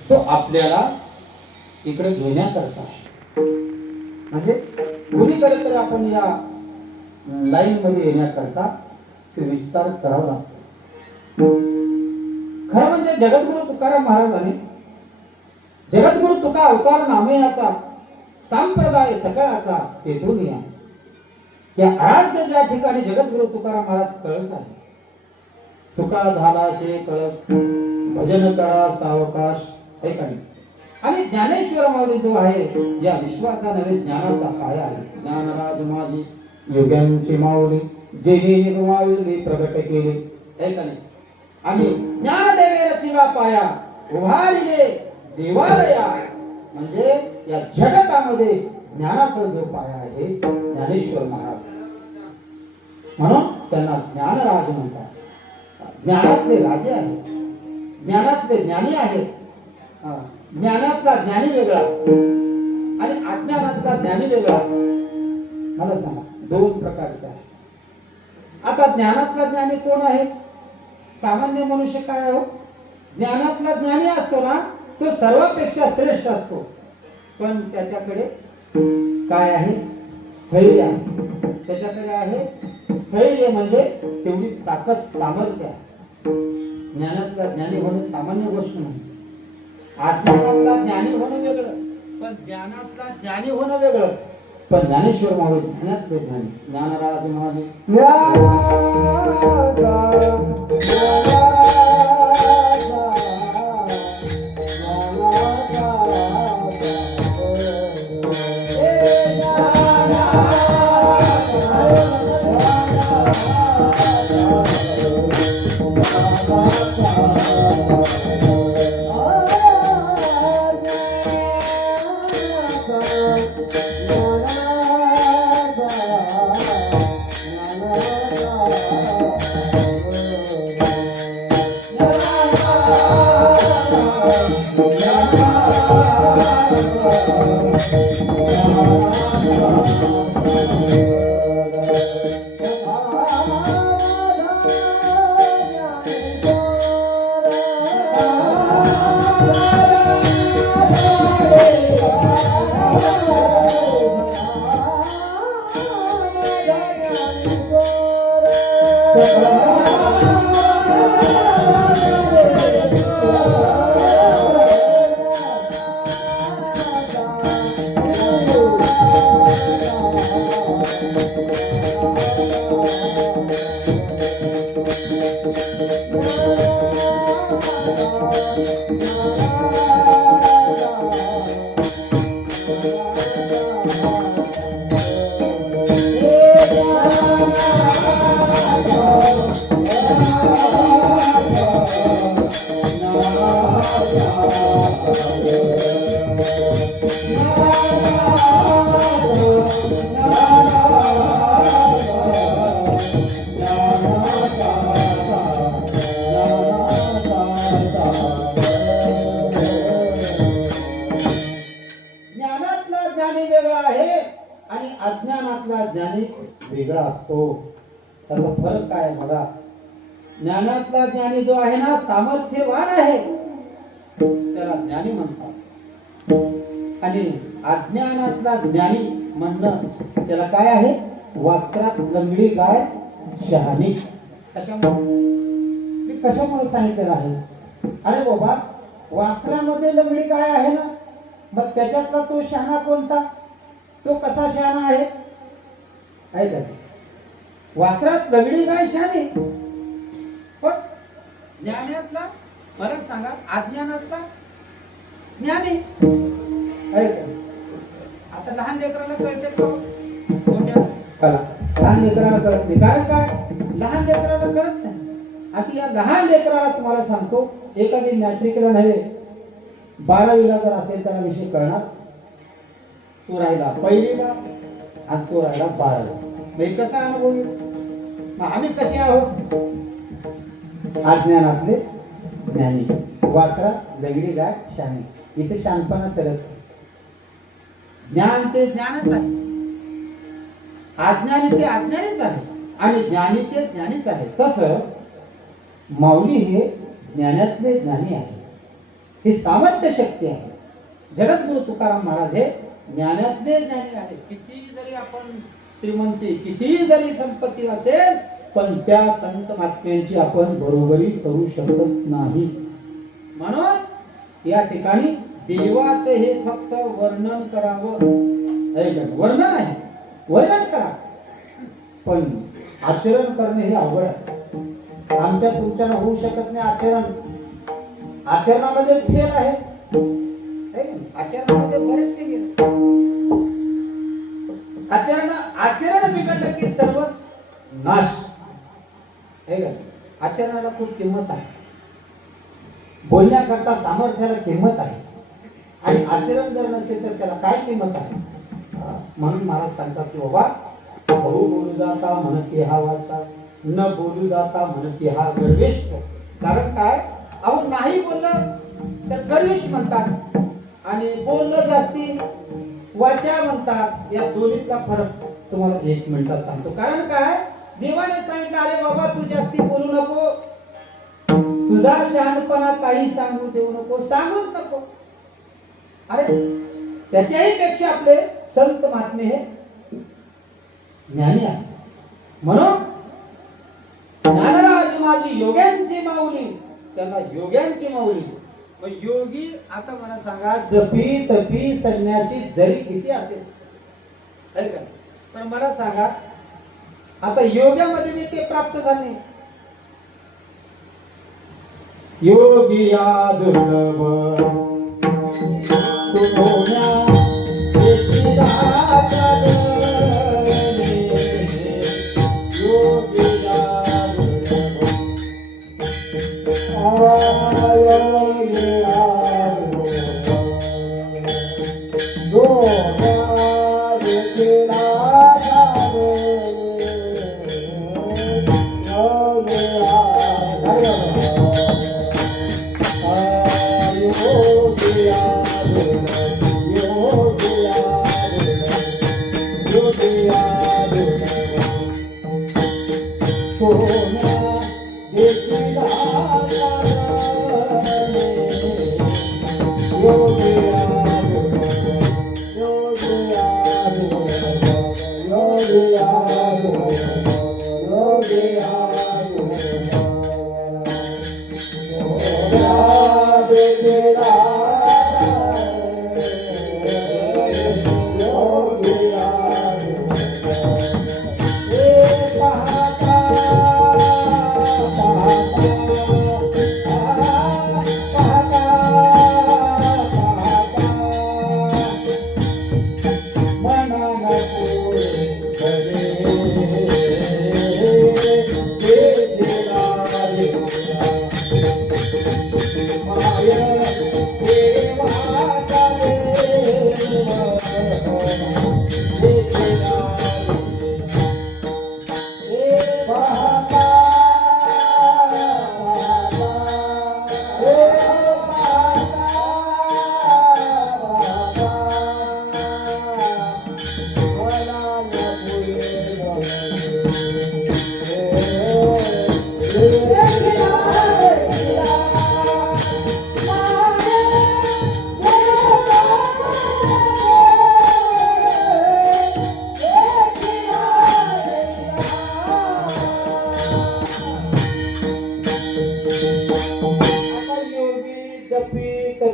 तो आपल्याला इकडे घेण्याकरता म्हणजे कुणीकडे तरी आपण या लाईन मध्ये येण्याकरता ते विस्तार करावा लागतो. खरं म्हणजे जगद्गुरु तुकाराम महाराजांनी जगद्गुरु तुका अवतार नामयाचा संप्रदाय सकाळाचा तेथून या आराध्य ज्या ठिकाणी जगद्गुरु तुकाराम महाराज कळस आहे. तुका झाला शे कळस भजन करा सावकाश ऐकाने आणि ज्ञानेश्वर माऊली जो आहे या विश्वाचा नवे ज्ञानाचा पाया आहे. ज्ञानराज माझी योग्यांची माऊली जेने निर्माविली प्रगट केले ऐकाने आणि ज्ञानदेवे रचिला पाया उभारिले देवालया म्हणजे या जगतामध्ये ज्ञानाचा जो पाया आहे ज्ञानेश्वर महाराज म्हणून त्यांना ज्ञानराज म्हणतात. ज्ञानातले राजे आहेत, ज्ञानातले ज्ञानी आहेत. ज्ञानातला ज्ञानी वेगळा आणि अज्ञानातला ज्ञानी वेगळा. मला सांगा दोन प्रकारचे आहे. आता ज्ञानातला ज्ञानी कोण आहे? सामान्य मनुष्य काय आहे? ज्ञानातला ज्ञानी असतो ना तो सर्वापेक्षा श्रेष्ठ असतो, पण त्याच्याकडे काय आहे? स्थैर्य आहे. त्याच्याकडे आहे स्थैर्य म्हणजे तेवढी ताकद सामर्थ्य आहे. ज्ञानातला ज्ञानी होणं सामान्य गोष्ट नाही. अज्ञानातला ज्ञानी होणं वेगळं, पण ज्ञानातला ज्ञानी होणं वेगळं. पण ज्ञानेश्वर माऊली ज्ञानातले ज्ञानी ज्ञानराज माऊली ज्ञानातला ज्ञानी वेगळा आहे आणि अज्ञानातला ज्ञानी वेगळा असतो. त्याचा फरक काय आहे बघा. ज्ञानातला ज्ञानी जो आहे ना सामर्थ्यवान आहे त्याला ज्ञानी म्हणतात आणि अज्ञानातला ज्ञानी म्हणणं त्याला काय आहे वासरात लंगडी गाय शहाणी. कशामुळे सांगितलेलं आहे. अरे बाबा वासरामध्ये लंगडी गाय आहे ना मग त्याच्यातला तो शहाणा कोणता. तो कसा शहाणा आहे का. वासरात लंगडी गाय शहाणी पण ज्ञानातला मला सांगा अज्ञानातला ज्ञानी आहे का. आता लहान लेकराला कळते का मोठ्या लहान लेकराला कळत नाही. कारण काय लहान लेकराला कळत नाही. आता या लहान लेकराला तुम्हाला सांगतो एखादी मॅट्रिकला नव्हे 12वीला जर असेल त्याला विषय कळणार. तो राहिला पहिलीला आणि तो राहिला 12वीला. मग कसा अनुभव मग आम्ही कसे आहोत अज्ञानातले ज्ञानी. वासरा लंगडी गाय शहाणी. इथे शानपणा चलत. ज्ञान ते ज्ञानच आहे अज्ञानी ते अज्ञानीच आहे आणि ज्ञानी ते ज्ञानीच आहे. तसं माऊली हे ज्ञानातले ज्ञानी आहे. ही सामर्थ्य शक्ती आहे. जगद्गुरु तुकाराम महाराज हे ज्ञानातले ज्ञानी आहे. किती जरी आपण श्रीमंती किती जरी संपत्ती असेल पण त्या संत महात्म्यांची आपण बरोबरी करू शकत नाही. म्हणून या ठिकाणी देवाचे हे फक्त वर्णन करावं. वर्णन आहे वर्णन करा पण आचरण करणे हे अवघड आहे. आमच्या तुमच्यानं होऊ शकत नाही आचरण. आचरणामध्ये फेल आहे. आचरणामध्ये बरेचसे गेले. आचरण बिघडलं की सर्वच नाश. आचरणाला खूप किंमत आहे. बोलण्याकरता सामर्थ्याला किंमत आहे आणि आचरण जर नसेल तर त्याला काय किंमत आहे. म्हणून महाराज सांगतात की बाबा हळू बोलू जाता म्हणती हा वाचा न बोलू जाता म्हणती हा गर्विष्ठ. कारण काय अहो नाही बोललं तर गर्विष्ठ म्हणतात आणि बोललं जास्ती वाचा म्हणतात. या दोन्हीतला फरक तुम्हाला 1 मिनिटात सांगतो. कारण काय देवाने सांगितलं अरे बाबा तू जास्ती बोलू नको. तुझा शहाणपणा काही सांगू देऊ नको. सांगूच नको. अरे त्याच्याही पेक्षा आपले संत महात्मे हे ज्ञानी आहे. म्हणून ज्ञानराज माझी योग्यांची माऊली त्यांना योग्यांची माऊली. मग योगी आता मला सांगा जपी तपी संन्यासी जरी किती असेल पण मला सांगा आता योग्यामध्ये मी ते प्राप्त झाले. योगी या दुर्लभ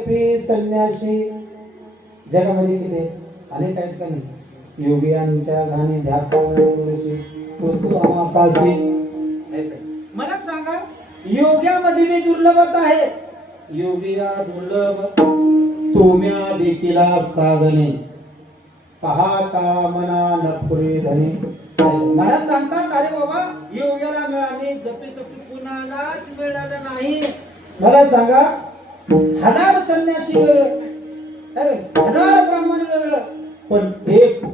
जपी संन्यासी जगामध्ये किती अनेक आहेत का नाही? योगियांच्या घाणी ध्यातो तुळशी तू आकाशी. मला सांगा योग्यामध्ये मी दुर्लभच आहे. योगिया दुर्लभ तुम्या देखिला साधने पाहता मना नपुरी धनी. मला सांगतात अरे बाबा योग्याला मिळाले जपी तपी कुणालाच मिळालं नाही. मला सांगा हजार संन्यासी वेगळं, हजार ब्राह्मण वेगळं, पण एक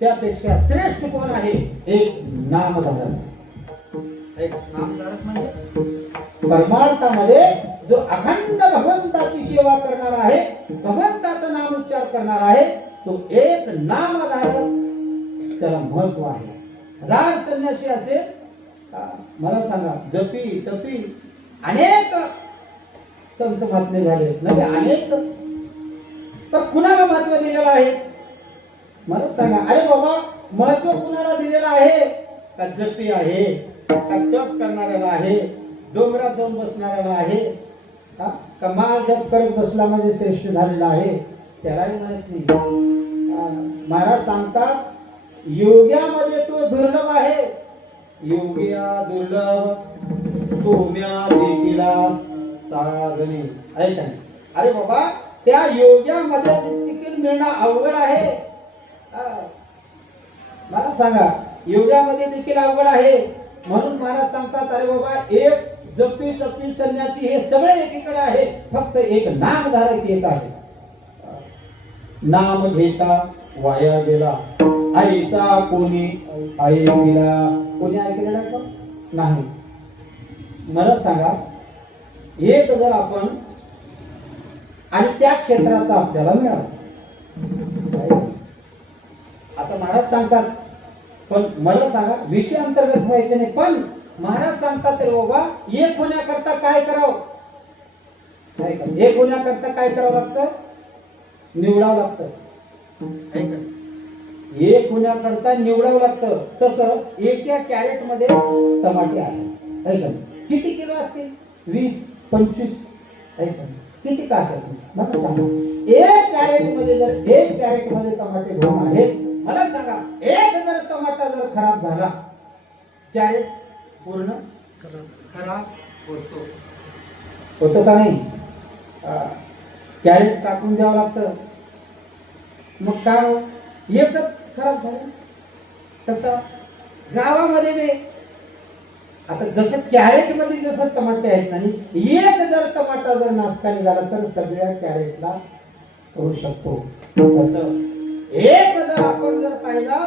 त्यापेक्षा श्रेष्ठ कोण आहे? एक नामधारक. एक नामधारक म्हणजे परमार्थामध्ये जो अखंड भगवंताची सेवा करणार आहे, भगवंताचं नाम उच्चार करणार आहे, तो एक नामधारक त्याला महत्व आहे. हजार संन्यासी असेल, मला सांगा जपी तपी अनेक संत महात्मे झाले म्हणजे अनेक, पण कुणाला महत्व दिलेलं आहे? मला सांगा अरे बाबा महत्व कुणाला दिलेलं आहे? का जपी आहे, का तप करणाऱ्याला आहे, डोंगरात जाऊन बसणाऱ्याला आहे, का माळ जप करत बसला म्हणजे श्रेष्ठ झालेला आहे त्यालाही माहित नाही. महाराज सांगतात योग्यामध्ये तो दुर्लभ आहे. योगिया दुर्लभ तुम्या देखिला साधने. ऐका अरे बाबा त्या योग्यामध्ये देखील मिळणं अवघड आहे. मला सांगा योग्यामध्ये देखील अवघड आहे. म्हणून महाराज सांगतात अरे बाबा एक जपी तपी संन्यासी हे सगळे एकीकडे आहे, फक्त एक नामधारक एक आहे. नाम घेता वाया गेला ऐसा कोणी ऐकला. कोणी ऐकलेला का? नाही. मला सांगा एक जर आपण आणि त्या क्षेत्रात आपल्याला मिळालं, आता महाराज सांगतात पण मला सांगा विषय अंतर्गत व्हायचे नाही, पण महाराज सांगतात रे बाबा एक होण्याकरता काय करावं? एक होण्याकरता काय करावं लागतं? निवडावं लागतं. एक होण्याकरता निवडावं लागतं. तसं एका कॅरेट मध्ये टमाटे आहे, किती किलो असतील? 20 25. किती का असेल मला सांगा. एक कॅरेट मध्ये टमाटे घेऊन आहेत. मला सांगा एक जर टमाटा जर खराब झाला कॅरेट पूर्ण खराब होतो का नाही? कॅरेट टाकून द्यावं लागतं. मग काय एकच खराब झालं. तसं गावामध्ये बी आता जसं कॅरेट मध्ये जसं टमाटे आहेत ना, एक जर टमाटा जर नासका निघाला तर सगळ्या कॅरेटला करू शकतो. तसं एक जर आपण जर पाहिला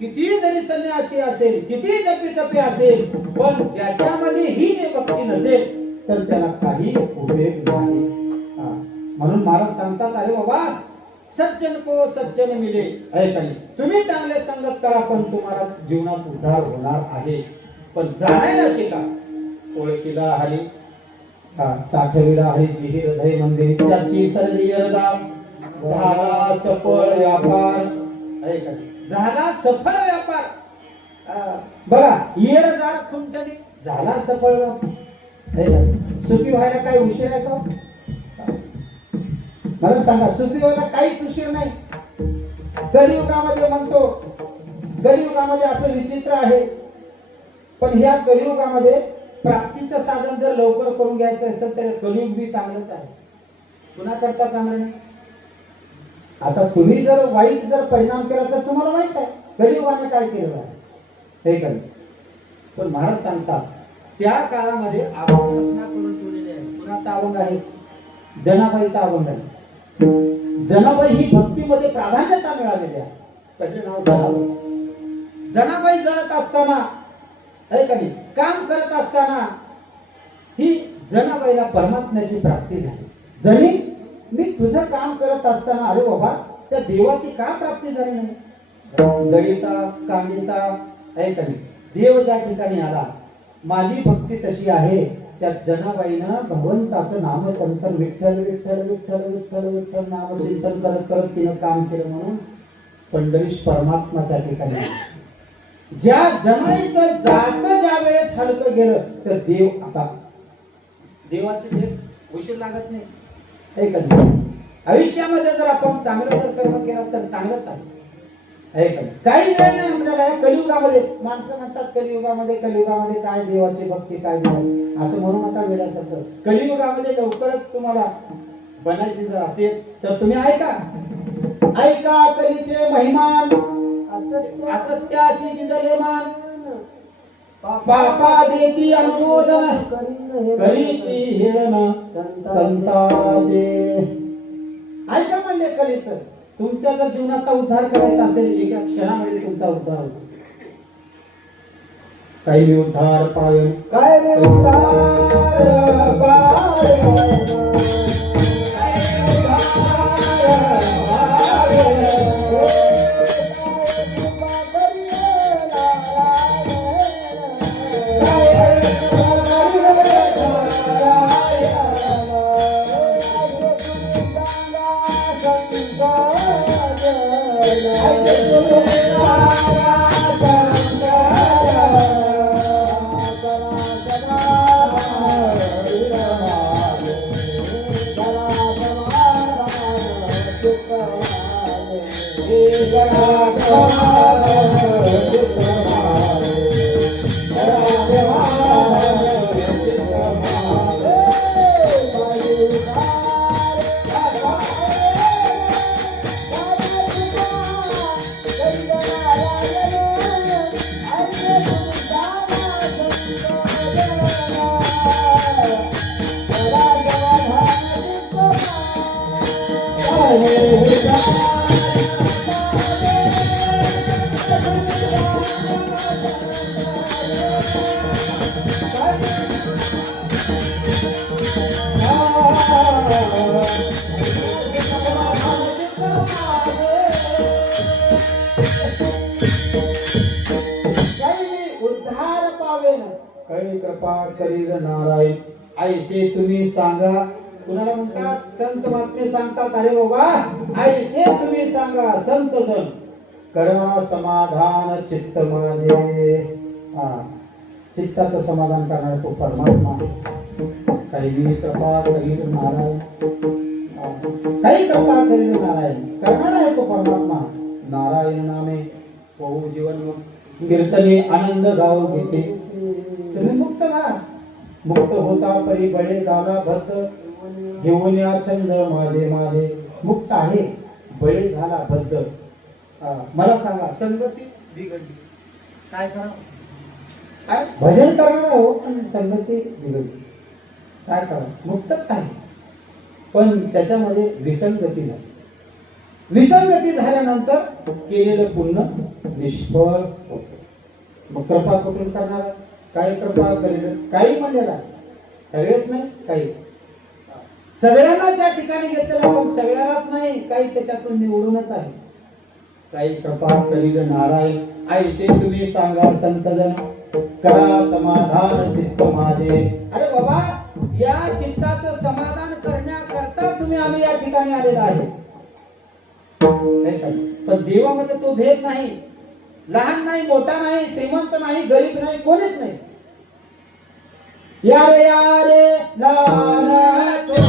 किती जरी संन्यासी असेल, किती जपी तपी असेल, पण ज्याच्यामध्ये ही जे भक्ती नसेल तर त्याला काही उपयोग नाही. म्हणून महाराज सांगतात अरे बाबा सज्जन को सज्जन मिले. ऐकाने तुम्ही चांगले संगत करा पण तुम्हाला जीवनात उद्धार होणार आहे. पण जाणायला शिका. ओळखीला हरी साठविला हरी जिही हृदय मंदिर त्याची सरली यरदा झाला सफळ व्यापार. ऐकाने झाला सफळ व्यापार. बघा येरदार खुंटणी झाला सफळ व्यापार. सुखी व्हायला काही उशीर आहे का? मला सांगा सुखी व्हायला काहीच उशीर नाही. कलियुगामध्ये म्हणतो, कलियुगामध्ये असं विचित्र आहे, पण ह्या कलियुगामध्ये प्राप्तीचं साधन जर लवकर करून घ्यायचं असेल तर कलियुग बी चांगलंच आहे. पुन्हा करता चांगलं नाही. आता तुम्ही जर वाईट जर परिणाम केला तर तुम्हाला माहित आहे कलियुगाने काय केलं आहे हे कळलं. पण महाराज सांगतात त्या काळामध्ये अभंग रचना करून ठेवलेले आहे. कुणाचा अभंग आहे? जनाबाईचा अभंग आहे. जनाबाई ही भक्तीमध्ये प्राधान्यता मिळालेली आहे. पहिले नाव जनाबाई. जनाबाई जळत असताना ऐकली काम करत असताना ही जनाबाईला परमात्म्याची प्राप्ती झाली. जनी मी तुझं काम करत असताना अरे बाबा त्या देवाची का प्राप्ती झाली नाही? दळिता कांडिता ऐकली देव ज्या ठिकाणी आला माझी भक्ती तशी आहे. त्या जनाबाईनं भगवंताचं नामसंतर विठ्ठल विठ्ठल विठ्ठल विठ्ठल विठ्ठल नामचिंतन करत करत तिनं काम केलं म्हणून पंढरीश परमात्मा त्या ठिकाणी आला. ज्या जनाईचं जात ज्या वेळेस हलकं गेलं तर देव आता देवाची भेट उशीर लागत नाही. हे कधी आयुष्यामध्ये जर आपण चांगलं जर कर्म केलं तर चांगलंच आहे. काही वेळ नाही आपल्याला या कलियुगामध्ये. माणसं म्हणतात कलियुगामध्ये काय देवाची भक्ती काय देव, असं म्हणू नका वेळासारखं. कलियुगामध्ये लवकरच तुम्हाला बनायची जर असेल तर तुम्ही ऐका कलीचे महिमान, असत्याशी दिदले मान, पापा देती अनुमोदन, करीती हेळन संताजे. ऐका म्हणले कलीचं. तुमच्या जर जीवनाचा उद्धार करायचा असेल एका क्षणामध्ये तुमचा उद्धार होतो. काही उद्धार पावे, काय उद्धार पावे, काही कृपा करील नारायण. ऐसे तुम्ही सांगा. कुणाला म्हणतात संत वाक्य सांगतात. अरे बाबा ऐसे तुम्ही सांगा संत जन, करा समाधान चित्त माझे. चित्ताचं समाधान करणारा तो परमात्मा. काही कृपा करील नारायण, काही कृपा करील नारायण करणारा आहे तो परमात्मा. नारायण नामे होऊ जीवन कीर्तने आनंद गाव घेते. तुम्ही मुक्त व्हा. मुक्त होता परी बळे झाला भक्त, घेऊन या छंद माझे माझे. मुक्त आहे, बळे झाला बद्ध. मला सांगा संगती बिघडली काय करा? काय भजन करणार हो पण संगती बिघडली काय करा? मुक्तच आहे पण त्याच्यामध्ये विसंगती झाली. विसंगती झाल्यानंतर केलेलं पुण्य निष्फळ होतं. मग कृपा कुठून करणार? काय कृपा करेल? काही म्हणलेला सगळेच नाही, काही सगळ्यांना त्या ठिकाणी घेतलेला पण सगळ्यालाच नाही, काही त्याच्यातून निवडूनच आहे. काही कृपा करील नारायण. ऐसे तुम्ही सांगा संतजन, करा समाधान चित्त माझे. अरे बाबा या चित्ताचं समाधान करण्याकरता तुम्ही आम्ही या ठिकाणी आलेला आहे. पण देवामध्ये तो भेद नाही. लहान नाही, मोठा नाही, श्रीमंत नाही, गरीब नाही, कोणीच नाही. यारे यारे लाला तो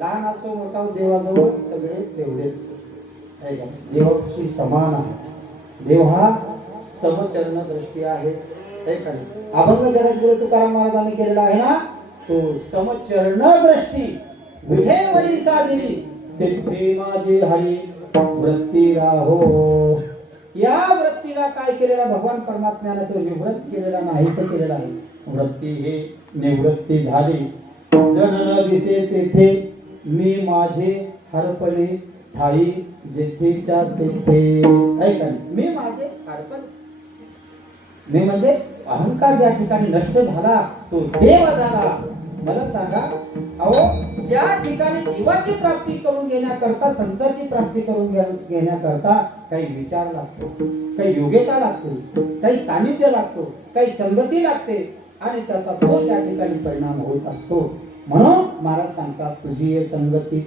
लहान असो मोठा देवाजवळ सगळे तेवढेच आहे का? देवाशी समान आहे. देव हा समचरण दृष्टी आहे. अभंग जगद्गुरु तुकाराम महाराजांनी केलेला आहे ना, तो समचरण दृष्टी विठेवरी साजली तिथे माझे हरी वृत्ती राहो. या वृत्तीला काय केलेला भगवान परमात्म्याने तो निवृत्त केलेला नाहीच केलेला आहे. वृत्ती हे निवृत्ती झाली. जन न दिसे तेथे मी माझे हरपले ठाई जेथेच्या तेथे. ऐका, मी माझे हरपले, मी म्हणजे अहंकार ज्या ठिकाणी नष्ट झाला तो देव झाला. मला सांगा, अहो ज्या ठिकाणी देवाची प्राप्ती करून घेण्याकरता, संतांची प्राप्ती करून घेण्याकरता काही विचार लागतो, काही योग्यता लागते, काही सानिध्य लागतो, काही संगती लागते आणि त्याचा तो त्या ठिकाणी परिणाम होत असतो. म्हणून महाराज सांगतात, तुझी हे संगती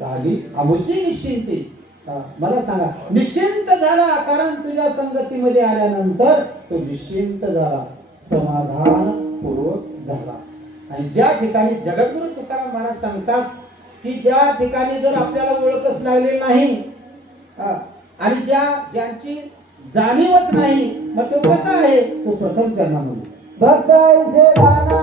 झाली अमुची निश्चिंती. मला सांगा, निश्चिंत झाला कारण तुझ्या संगतीमध्ये आल्यानंतर तो निश्चिंत झाला, समाधान पूर्वक झाला. आणि ज्या ठिकाणी जगद्गुरु तुकाराम महाराज सांगतात की ज्या ठिकाणी जर आपल्याला ओळखच लागली नाही आणि ज्यांची जाणीवच नाही, मग तो कसा आहे? तो प्रथम जन्मामध्ये भक्त ऐसे गाना,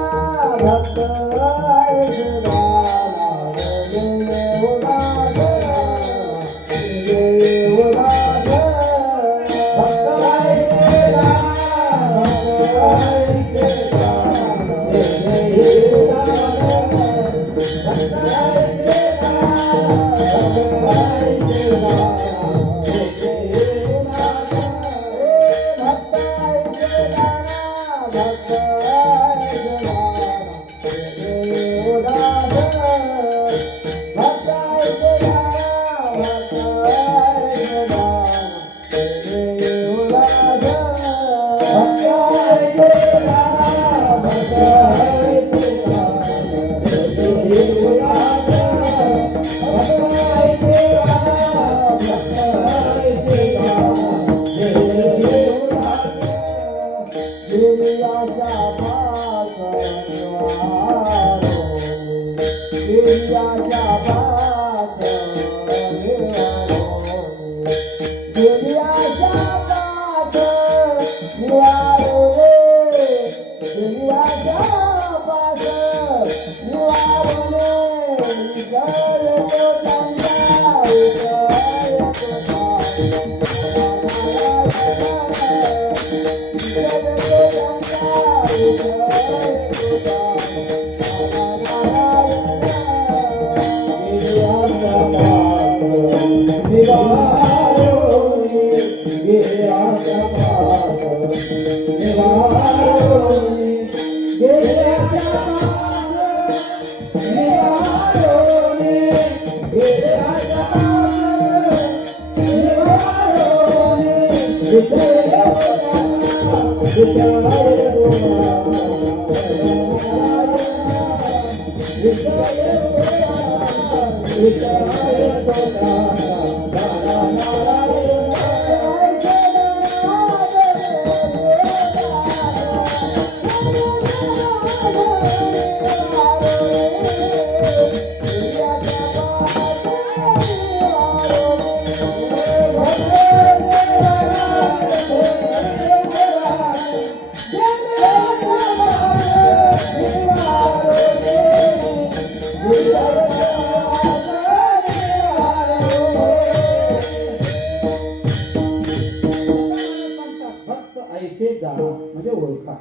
भक्त ऐसे गाना, म्हणजे ओळखा,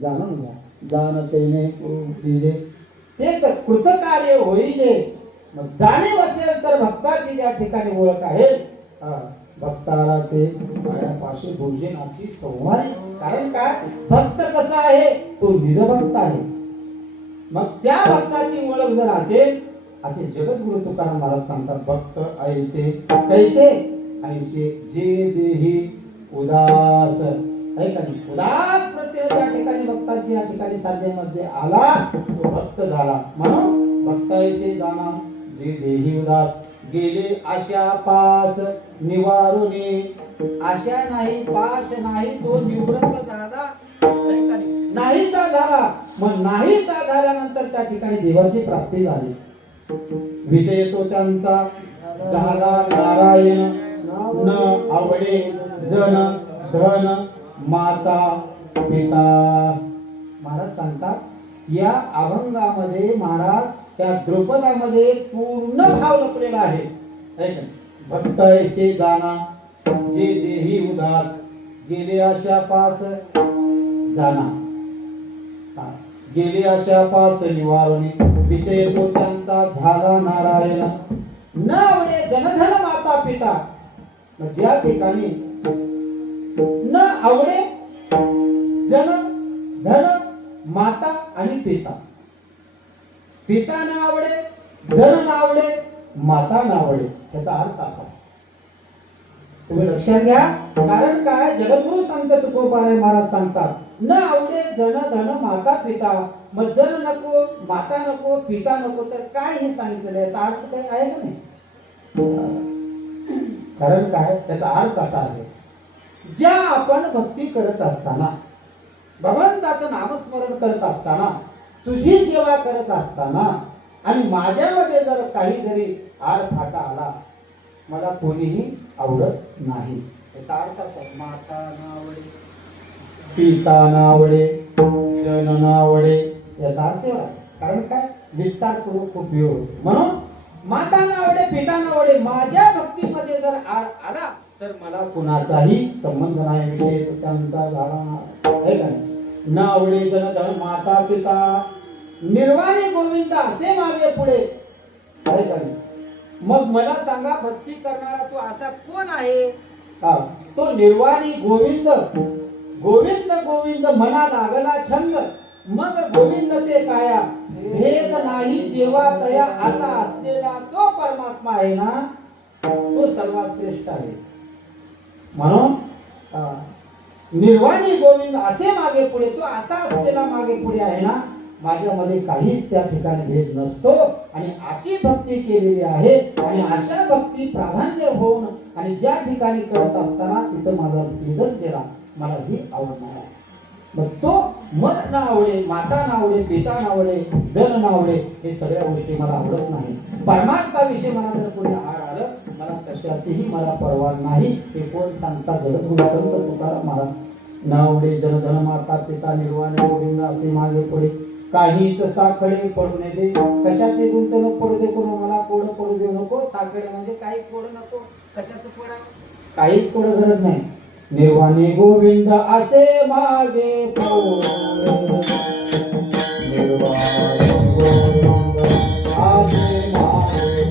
जाणून घ्या. जाणतेने ते कृतकार्य होईजे. मग जाणीव असेल तर भक्ताची ज्या ठिकाणी ओळख आहे, भक्ताला ते पायापाशी भोजनाची संवाद. कारण काय, भक्त कसा आहे? तो निजभक्त आहे. मग त्या भक्ताची ओळख जर असेल, असे जगद्गुरु तुकाराम महाराज सांगतात, भक्त ऐसे कैसे, ऐसे जे देही उदास. उदास प्रत्यय ज्या ठिकाणी भक्ताची या ठिकाणी साधनेमध्ये आला तो भक्त झाला. म्हणून भक्त ऐसे जाणा जे देही उदास, गेले आशा पास निवारुनी. आशा नाही, पाश नाही, तो निवृत्त झाला, नाहीसा झाला. मग नाहीसा झाल्यानंतर त्या ठिकाणी देवाची प्राप्ती झाली. विषय तो त्यांचा झाला नारायण, न आवडे जन धन माता पिता. महाराज सांगतात या अभंगामध्ये महाराज त्या द्रुपदामध्ये पूर्ण भाव लपलेला आहे. भक्त ऐसे जाना जे देही उदास, गेले आशा पास जाना, गेले आशा पास निवारणे. विषय तो त्यांचा झाला नारायण, न आवडे जनधन माता पिता. ज्या ठिकाणी न आवडे जन धन माता आणि पिता, पिता न आवडे जन न आवडे माता न आवडे, त्याचा अर्थ असा. तुम्ही लक्षात घ्या. कारण काय, जगद्गुरु संत तुकोबाराय महाराज सांगतात न आवडे जन धन माता पिता. मग जन नको, माता नको, पिता नको, तर काय हे सांगितलेलं, याचा अर्थ काही आहे का नाही? कारण काय, त्याचा अर्थ असा आहे, ज्या आपण भक्ती करत असताना, भगवंताचं नामस्मरण करत असताना, तुझी सेवा करत असताना आणि माझ्यामध्ये जर काही जरी आडफाटा आला, मला कोणीही आवडत नाही. याचा अर्थ असा, माता ना आवडे, पिता ना आवडे, जन ना आवडे, याचा अर्थ एवढा. कारण काय, विस्तार करून खूप वेळ होतो. म्हणून माता ना आवडे, पिता ना आवडे, माझ्या भक्तीमध्ये जर आड आला तर मला कुणाचाही संबंध नाही. विषय त्यांचा झाला नाही. न आवडे जन धन माता पिता, निर्वाणी गोविंद असे मागे पुढे. मग मला सांगा, भक्ती करणारा तो असा कोण आहे? तो निर्वाणी गोविंद. गोविंद गोविंद म्हणा लागला छंद, मग गोविंद ते काया, भेद नाही देवा तया, असा असलेला तो परमात्मा आहे ना, तो सर्वात श्रेष्ठ आहे. म्हणून निर्वाणी गोविंद असे मागे पुढे, तो असा असलेला मागे पुढे आहे ना, माझ्यामध्ये काहीच त्या ठिकाणी भेद नसतो. आणि अशी भक्ती केलेली आहे आणि अशा भक्ती प्राधान्य होऊन आणि ज्या ठिकाणी करत असताना तिथं माझा भेदच गेला, मला ही आवडणार आहे. मग तो मन ना आवडे, माता ना आवडे, पिता ना आवडे, जन ना आवडे, हे सगळ्या गोष्टी मला आवडत नाही. परमार्थाविषयी मला जर कोणी आड आलं, मला कशाचीही मला परवा नाही. हे कोण सांगता, जगद्गुरु संत तुकाराम महाराज. न आवडे जन धन माता पिता, निर्वाणी गोविंद असे मागे पुढे, काहीच साखळे पडू नये दे. कशाचे गुंतवणूक पडू दे कोण, मला कोड पडू देऊ नको. साखळे म्हणजे काही कोड नको, कशाचं कोड, काहीच कोड गरज नाही. निर्वाणी गोविंद असे मागे पुढे, निर्वाणी गोविंद असे मागे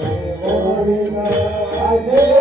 पुढे, गोविंद असे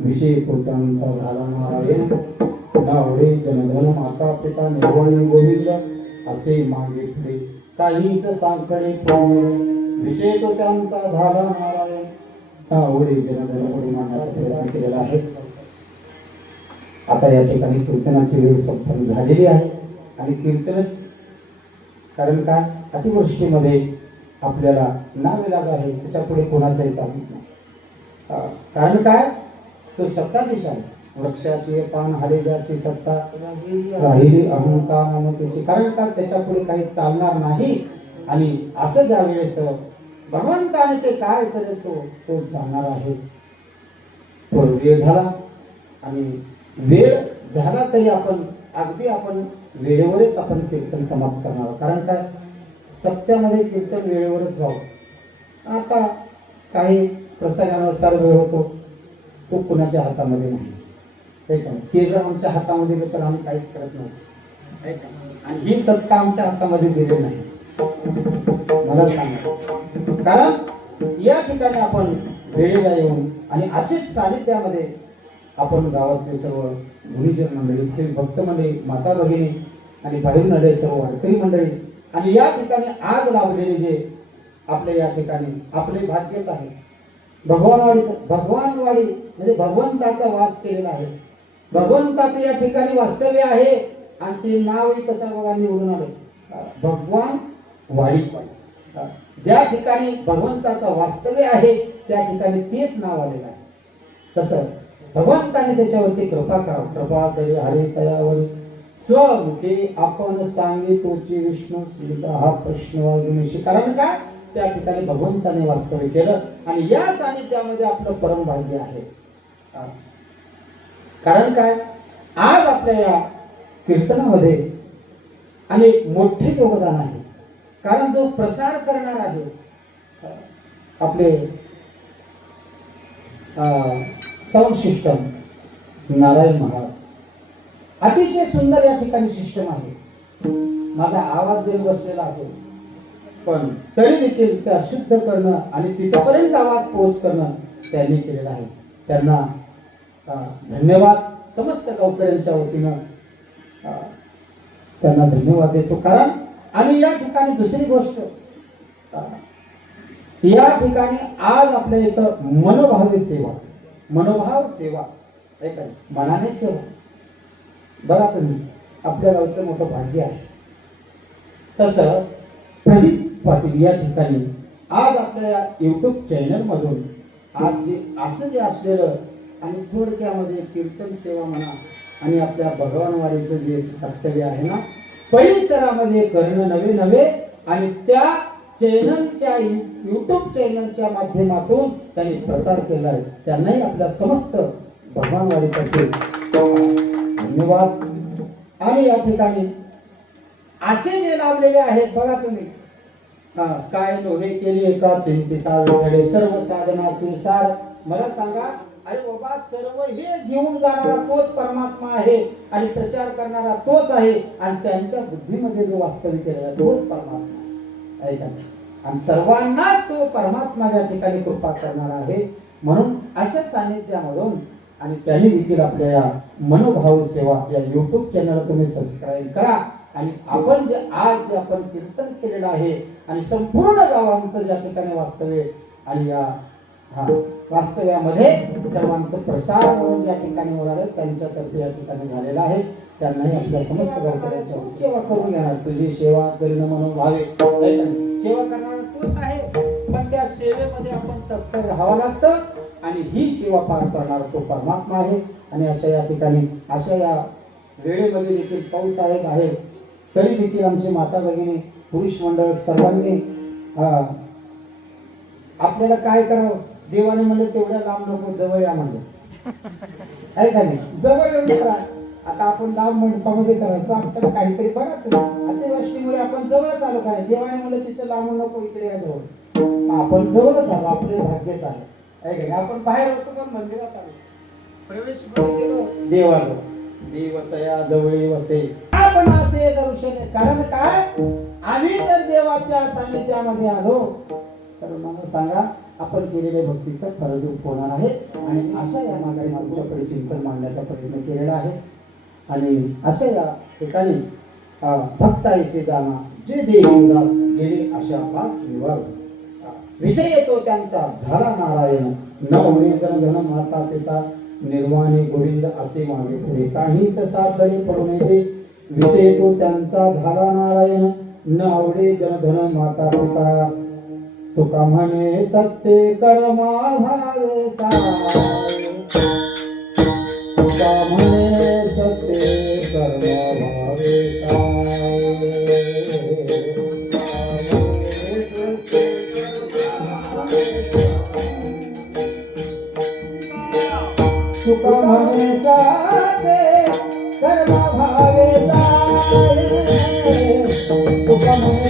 विषय पोटांचा झाला नारायण नावडे जनधन माता पिता निर्वाणी गोविंद असे मागे पुढे काहीच सांगकडे विषय तो त्यांचा झाला नारायण नावडे जनधन म्हणून मानण्याचा प्रयत्न केलेला आहे. आता या ठिकाणी कीर्तनाची वेळ संपन्न झालेली आहे आणि कीर्तनच कारण काय अतिवृष्टीमध्ये आपल्याला नाविलाज आहे त्याच्या पुढे कोणाचाही चालत नाही. कारण काय तो सत्ताधीश आहे. वृक्षाची पान हलेजाची सत्ता राहिली अहंकार ममतेची कारण का त्याच्या पुढे काही चालणार नाही. आणि असं ज्या वेळेस भगवंताने ते काय करतो तो जाणणार आहे. तो वेळ झाला आणि वेळ झाला तरी आपण वेळेवरच आपण कीर्तन समाप्त करणार. कारण काय सत्यामध्ये कीर्तन वेळेवरच राहू. आता काही प्रसंगानुसार वेळ होतो तो कुणाच्या हातामध्ये नाही. ते जर आमच्या हातामध्ये गेलं तर आम्ही काहीच करत नाही आणि ही सत्ता आमच्या हातामध्ये दिली नाही. मला सांगा कारण या ठिकाणी आपण वेळेला येऊन आणि असेच सानिध्यामध्ये आपण गावातले सर्व गुणीजन मंडळी भक्त मंडळी माता भगिनी आणि बाहेरून आलेले सर्व वारकरी मंडळी आणि या ठिकाणी आज लाभलेले जे आपल्या या ठिकाणी आपले भाग्यच आहे. भगवानवाडी म्हणजे भगवंताचा वास केलेला आहे. भगवंताचं या ठिकाणी वास्तव्य आहे आणि ते नावही कसं बघा निवडून आले भगवान वाडी. ज्या ठिकाणी भगवंताचा वास्तव्य आहे त्या ठिकाणी तेच नाव आलेलं आहे. तसं भगवंताने त्याच्यावरती कृपा करा. कृपा करी हरे तयावरी स्वमुखे आपण सांगे तोची विष्णू सीता हा प्रश्न वागुनिशी. कारण काय त्या ठिकाणी भगवंताने वास्तव्य केलं आणि या सानिध्यामध्ये आपलं परम भाग्य आहे. कारण काय आज आपल्या या कीर्तनामध्ये अनेक मोठे योगदान आहे. कारण जो प्रसार करणार आहे आपले साऊंड सिस्टम नारायण महाराज अतिशय सुंदर या ठिकाणी सिस्टम आहे. माझा आवाज जरी बसलेला असेल पण तरी देखील त्या शुद्ध करणं आणि तिथपर्यंत आवाज पोहोच करणं त्यांनी केलेलं आहे. त्यांना धन्यवाद समस्त गावकऱ्यांच्या वतीनं त्यांना धन्यवाद देतो. कारण आणि या ठिकाणी दुसरी गोष्ट या ठिकाणी आज आपल्या इथं मनोभावी सेवा मनोभाव सेवा मनाने सेवा बघा तुम्ही आपल्या गावचं मोठं भाग्य आहे. तसं प्रदीप पाटील या ठिकाणी आज आपल्या युट्यूब चॅनल मधून आज जे असं जे असलेलं आणि थोडक्यामध्ये कीर्तन सेवा म्हणा आणि आपल्या भगवानवाडीचं जे वास्तव्य आहे ना परिसरामध्ये करणं नवे नवे आणि त्या चॅनलच्या युट्यूब चॅनलच्या माध्यमातून त्यांनी प्रसार केला आहे. त्यांनाही आपल्या समस्त भगवानवाडीतर्फे धन्यवाद. आणि या ठिकाणी असे जे लाभलेले आहेत बघा तुम्ही काय नोहे केली एका चिंतिता वेगळे सर्व साधनाचे सार. मला सांगा अरे बाबा सर्व हे घेऊन जाणारा तोच परमात्मा आहे आणि प्रचार करणारा तोच आहे आणि त्यांच्या बुद्धीमध्ये जो वास्तव्य केलेला तोच परमात्मा आहे. आणि सर्वांनाच तो परमात्मा या ठिकाणी कृपा करणार आहे. म्हणून अशा सानिध्यामधून आणि त्यांनी देखील आपल्या या मनोभाव सेवा या युट्यूब चॅनल तुम्ही सबस्क्राईब करा आणि आपण जे आज जे आपण कीर्तन केलेलं आहे आणि संपूर्ण गावांचं ज्या ठिकाणी वास्तव्य आणि या वास्तव्यामध्ये सर्वांचं प्रसार म्हणून ज्या ठिकाणी होणार आहे त्यांच्यातर्फे या ठिकाणी झालेला आहे. त्यांनाही आपल्या समस्त गावकऱ्यांच्या सेवा करून घेणार. तुझी सेवा करणं म्हणून व्हावे. सेवा करणारा तोच आहे, पण त्या सेवेमध्ये आपण तत्पर राहावं लागतं आणि ही सेवा पार करणारा तो परमात्मा आहे. आणि अशा या ठिकाणी अशा या वेळेमध्ये देखील पाऊस आहे तरी देखील आमची माता भगिनी पुरुष मंडळ सर्वांनी आपल्याला काय करावं, देवाने म्हणलं तेवढ्या लांब नको, जवळ या म्हणलं आहे का नाही, जवळ येऊन करा. आता आपण लांब मंडपामध्ये करायचो, आपल्याला काहीतरी बघा. अतिवृष्टीमुळे आपण जवळच आलो काय, देवाने म्हणलं तिथं लांब नको, इकडे या जवळ. आपण जवळच आलो, आपले भाग्यच आलं आहे का नाही. आपण बाहेर होतो पण मंदिरात आलो, प्रवेश केलो, देवाला देवाचा या जवळ वसे आपण असे दर्शन. कारण काय, आम्ही जर देवाच्या सानिध्यामध्ये आलो तर मला सांगा आपण केलेल्या भक्तीचा फलरूप होणार आहे. आणि अशा या मागे तुमच्याकडे चिंतन मांडण्याचा प्रयत्न केलेला आहे. आणि अशा या ठिकाणी भक्तायशी जाणा जे देवदास गेले अशा पास विवाह विषय येतो त्यांचा झाला नारायण. न होणे जन माता पिता निर्वाणी गोविंद असे मागे पुढे काही तसा तरी पडून येते. विषय तो त्यांचा झाला नारायण. न आवडे जनधन माता पिता तुका म्हणे सत्य कर्मा भावे साय. तुका म्हणे सत्य कर्मा भावे साय. तुका म्हणे सत्य कर्मा भावे साय. तुका म्हणे सत्य कर्मा भावे साय. तुका म्हणे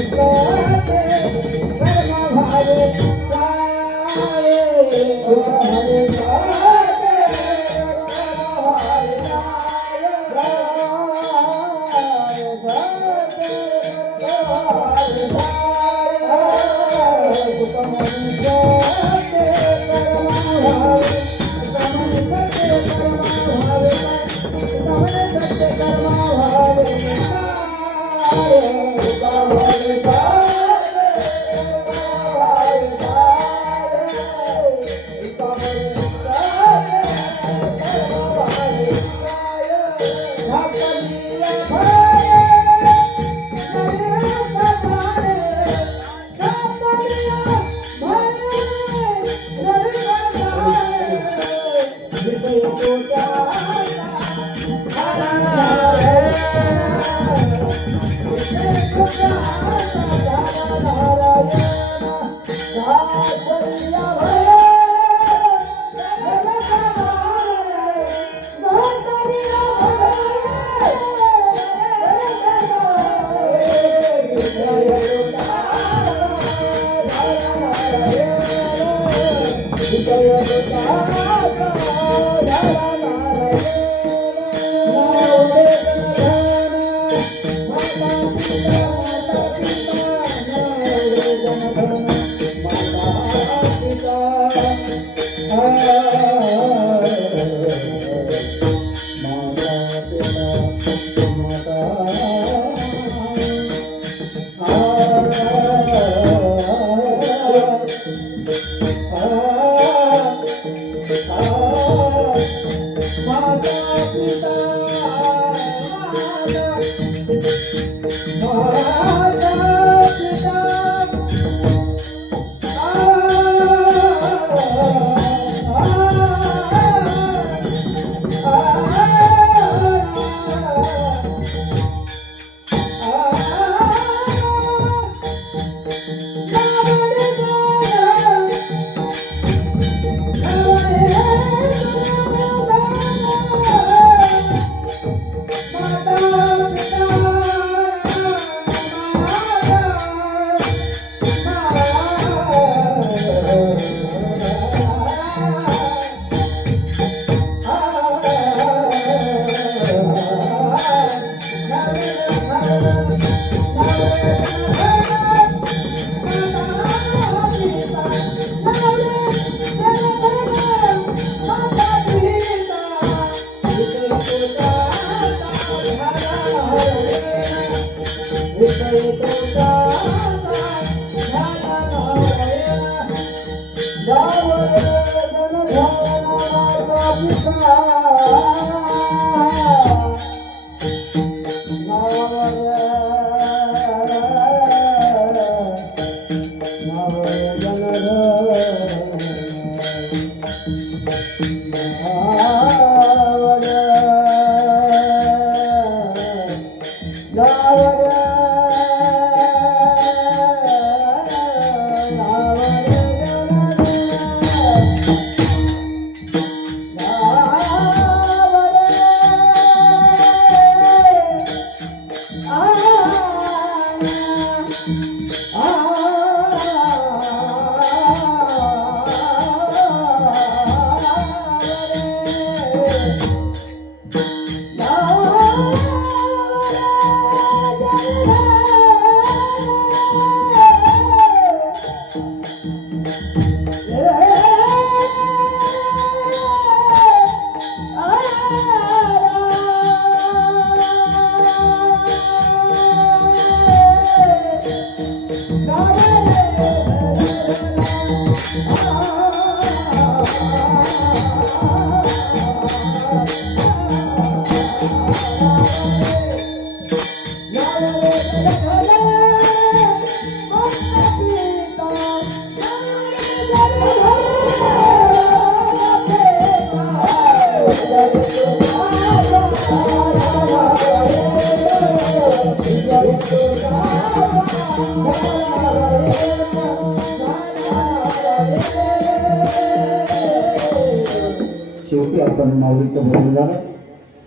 शेवटी आपण माऊलीचं बोलून झालं.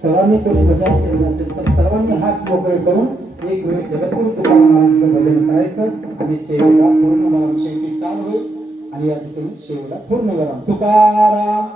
सर्वांनी कोणी भजन केलं असेल तर सर्वांनी हात मोकळे करून एक वेळ जगद्गुरु तुकारामांचं भजन करायचं आणि शेवेला पूर्ण विराम शेवटी चालू होईल आणि या ठिकाणी शेवेला पूर्ण विराम. तुकाराम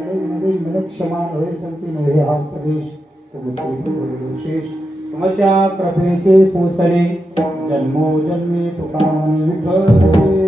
क्षमा नव्हे संती नव्हे हा उपदेश विशेष तुमच्या कृपेचे पोचले जन्मोजन्मी तुका विठ्ठल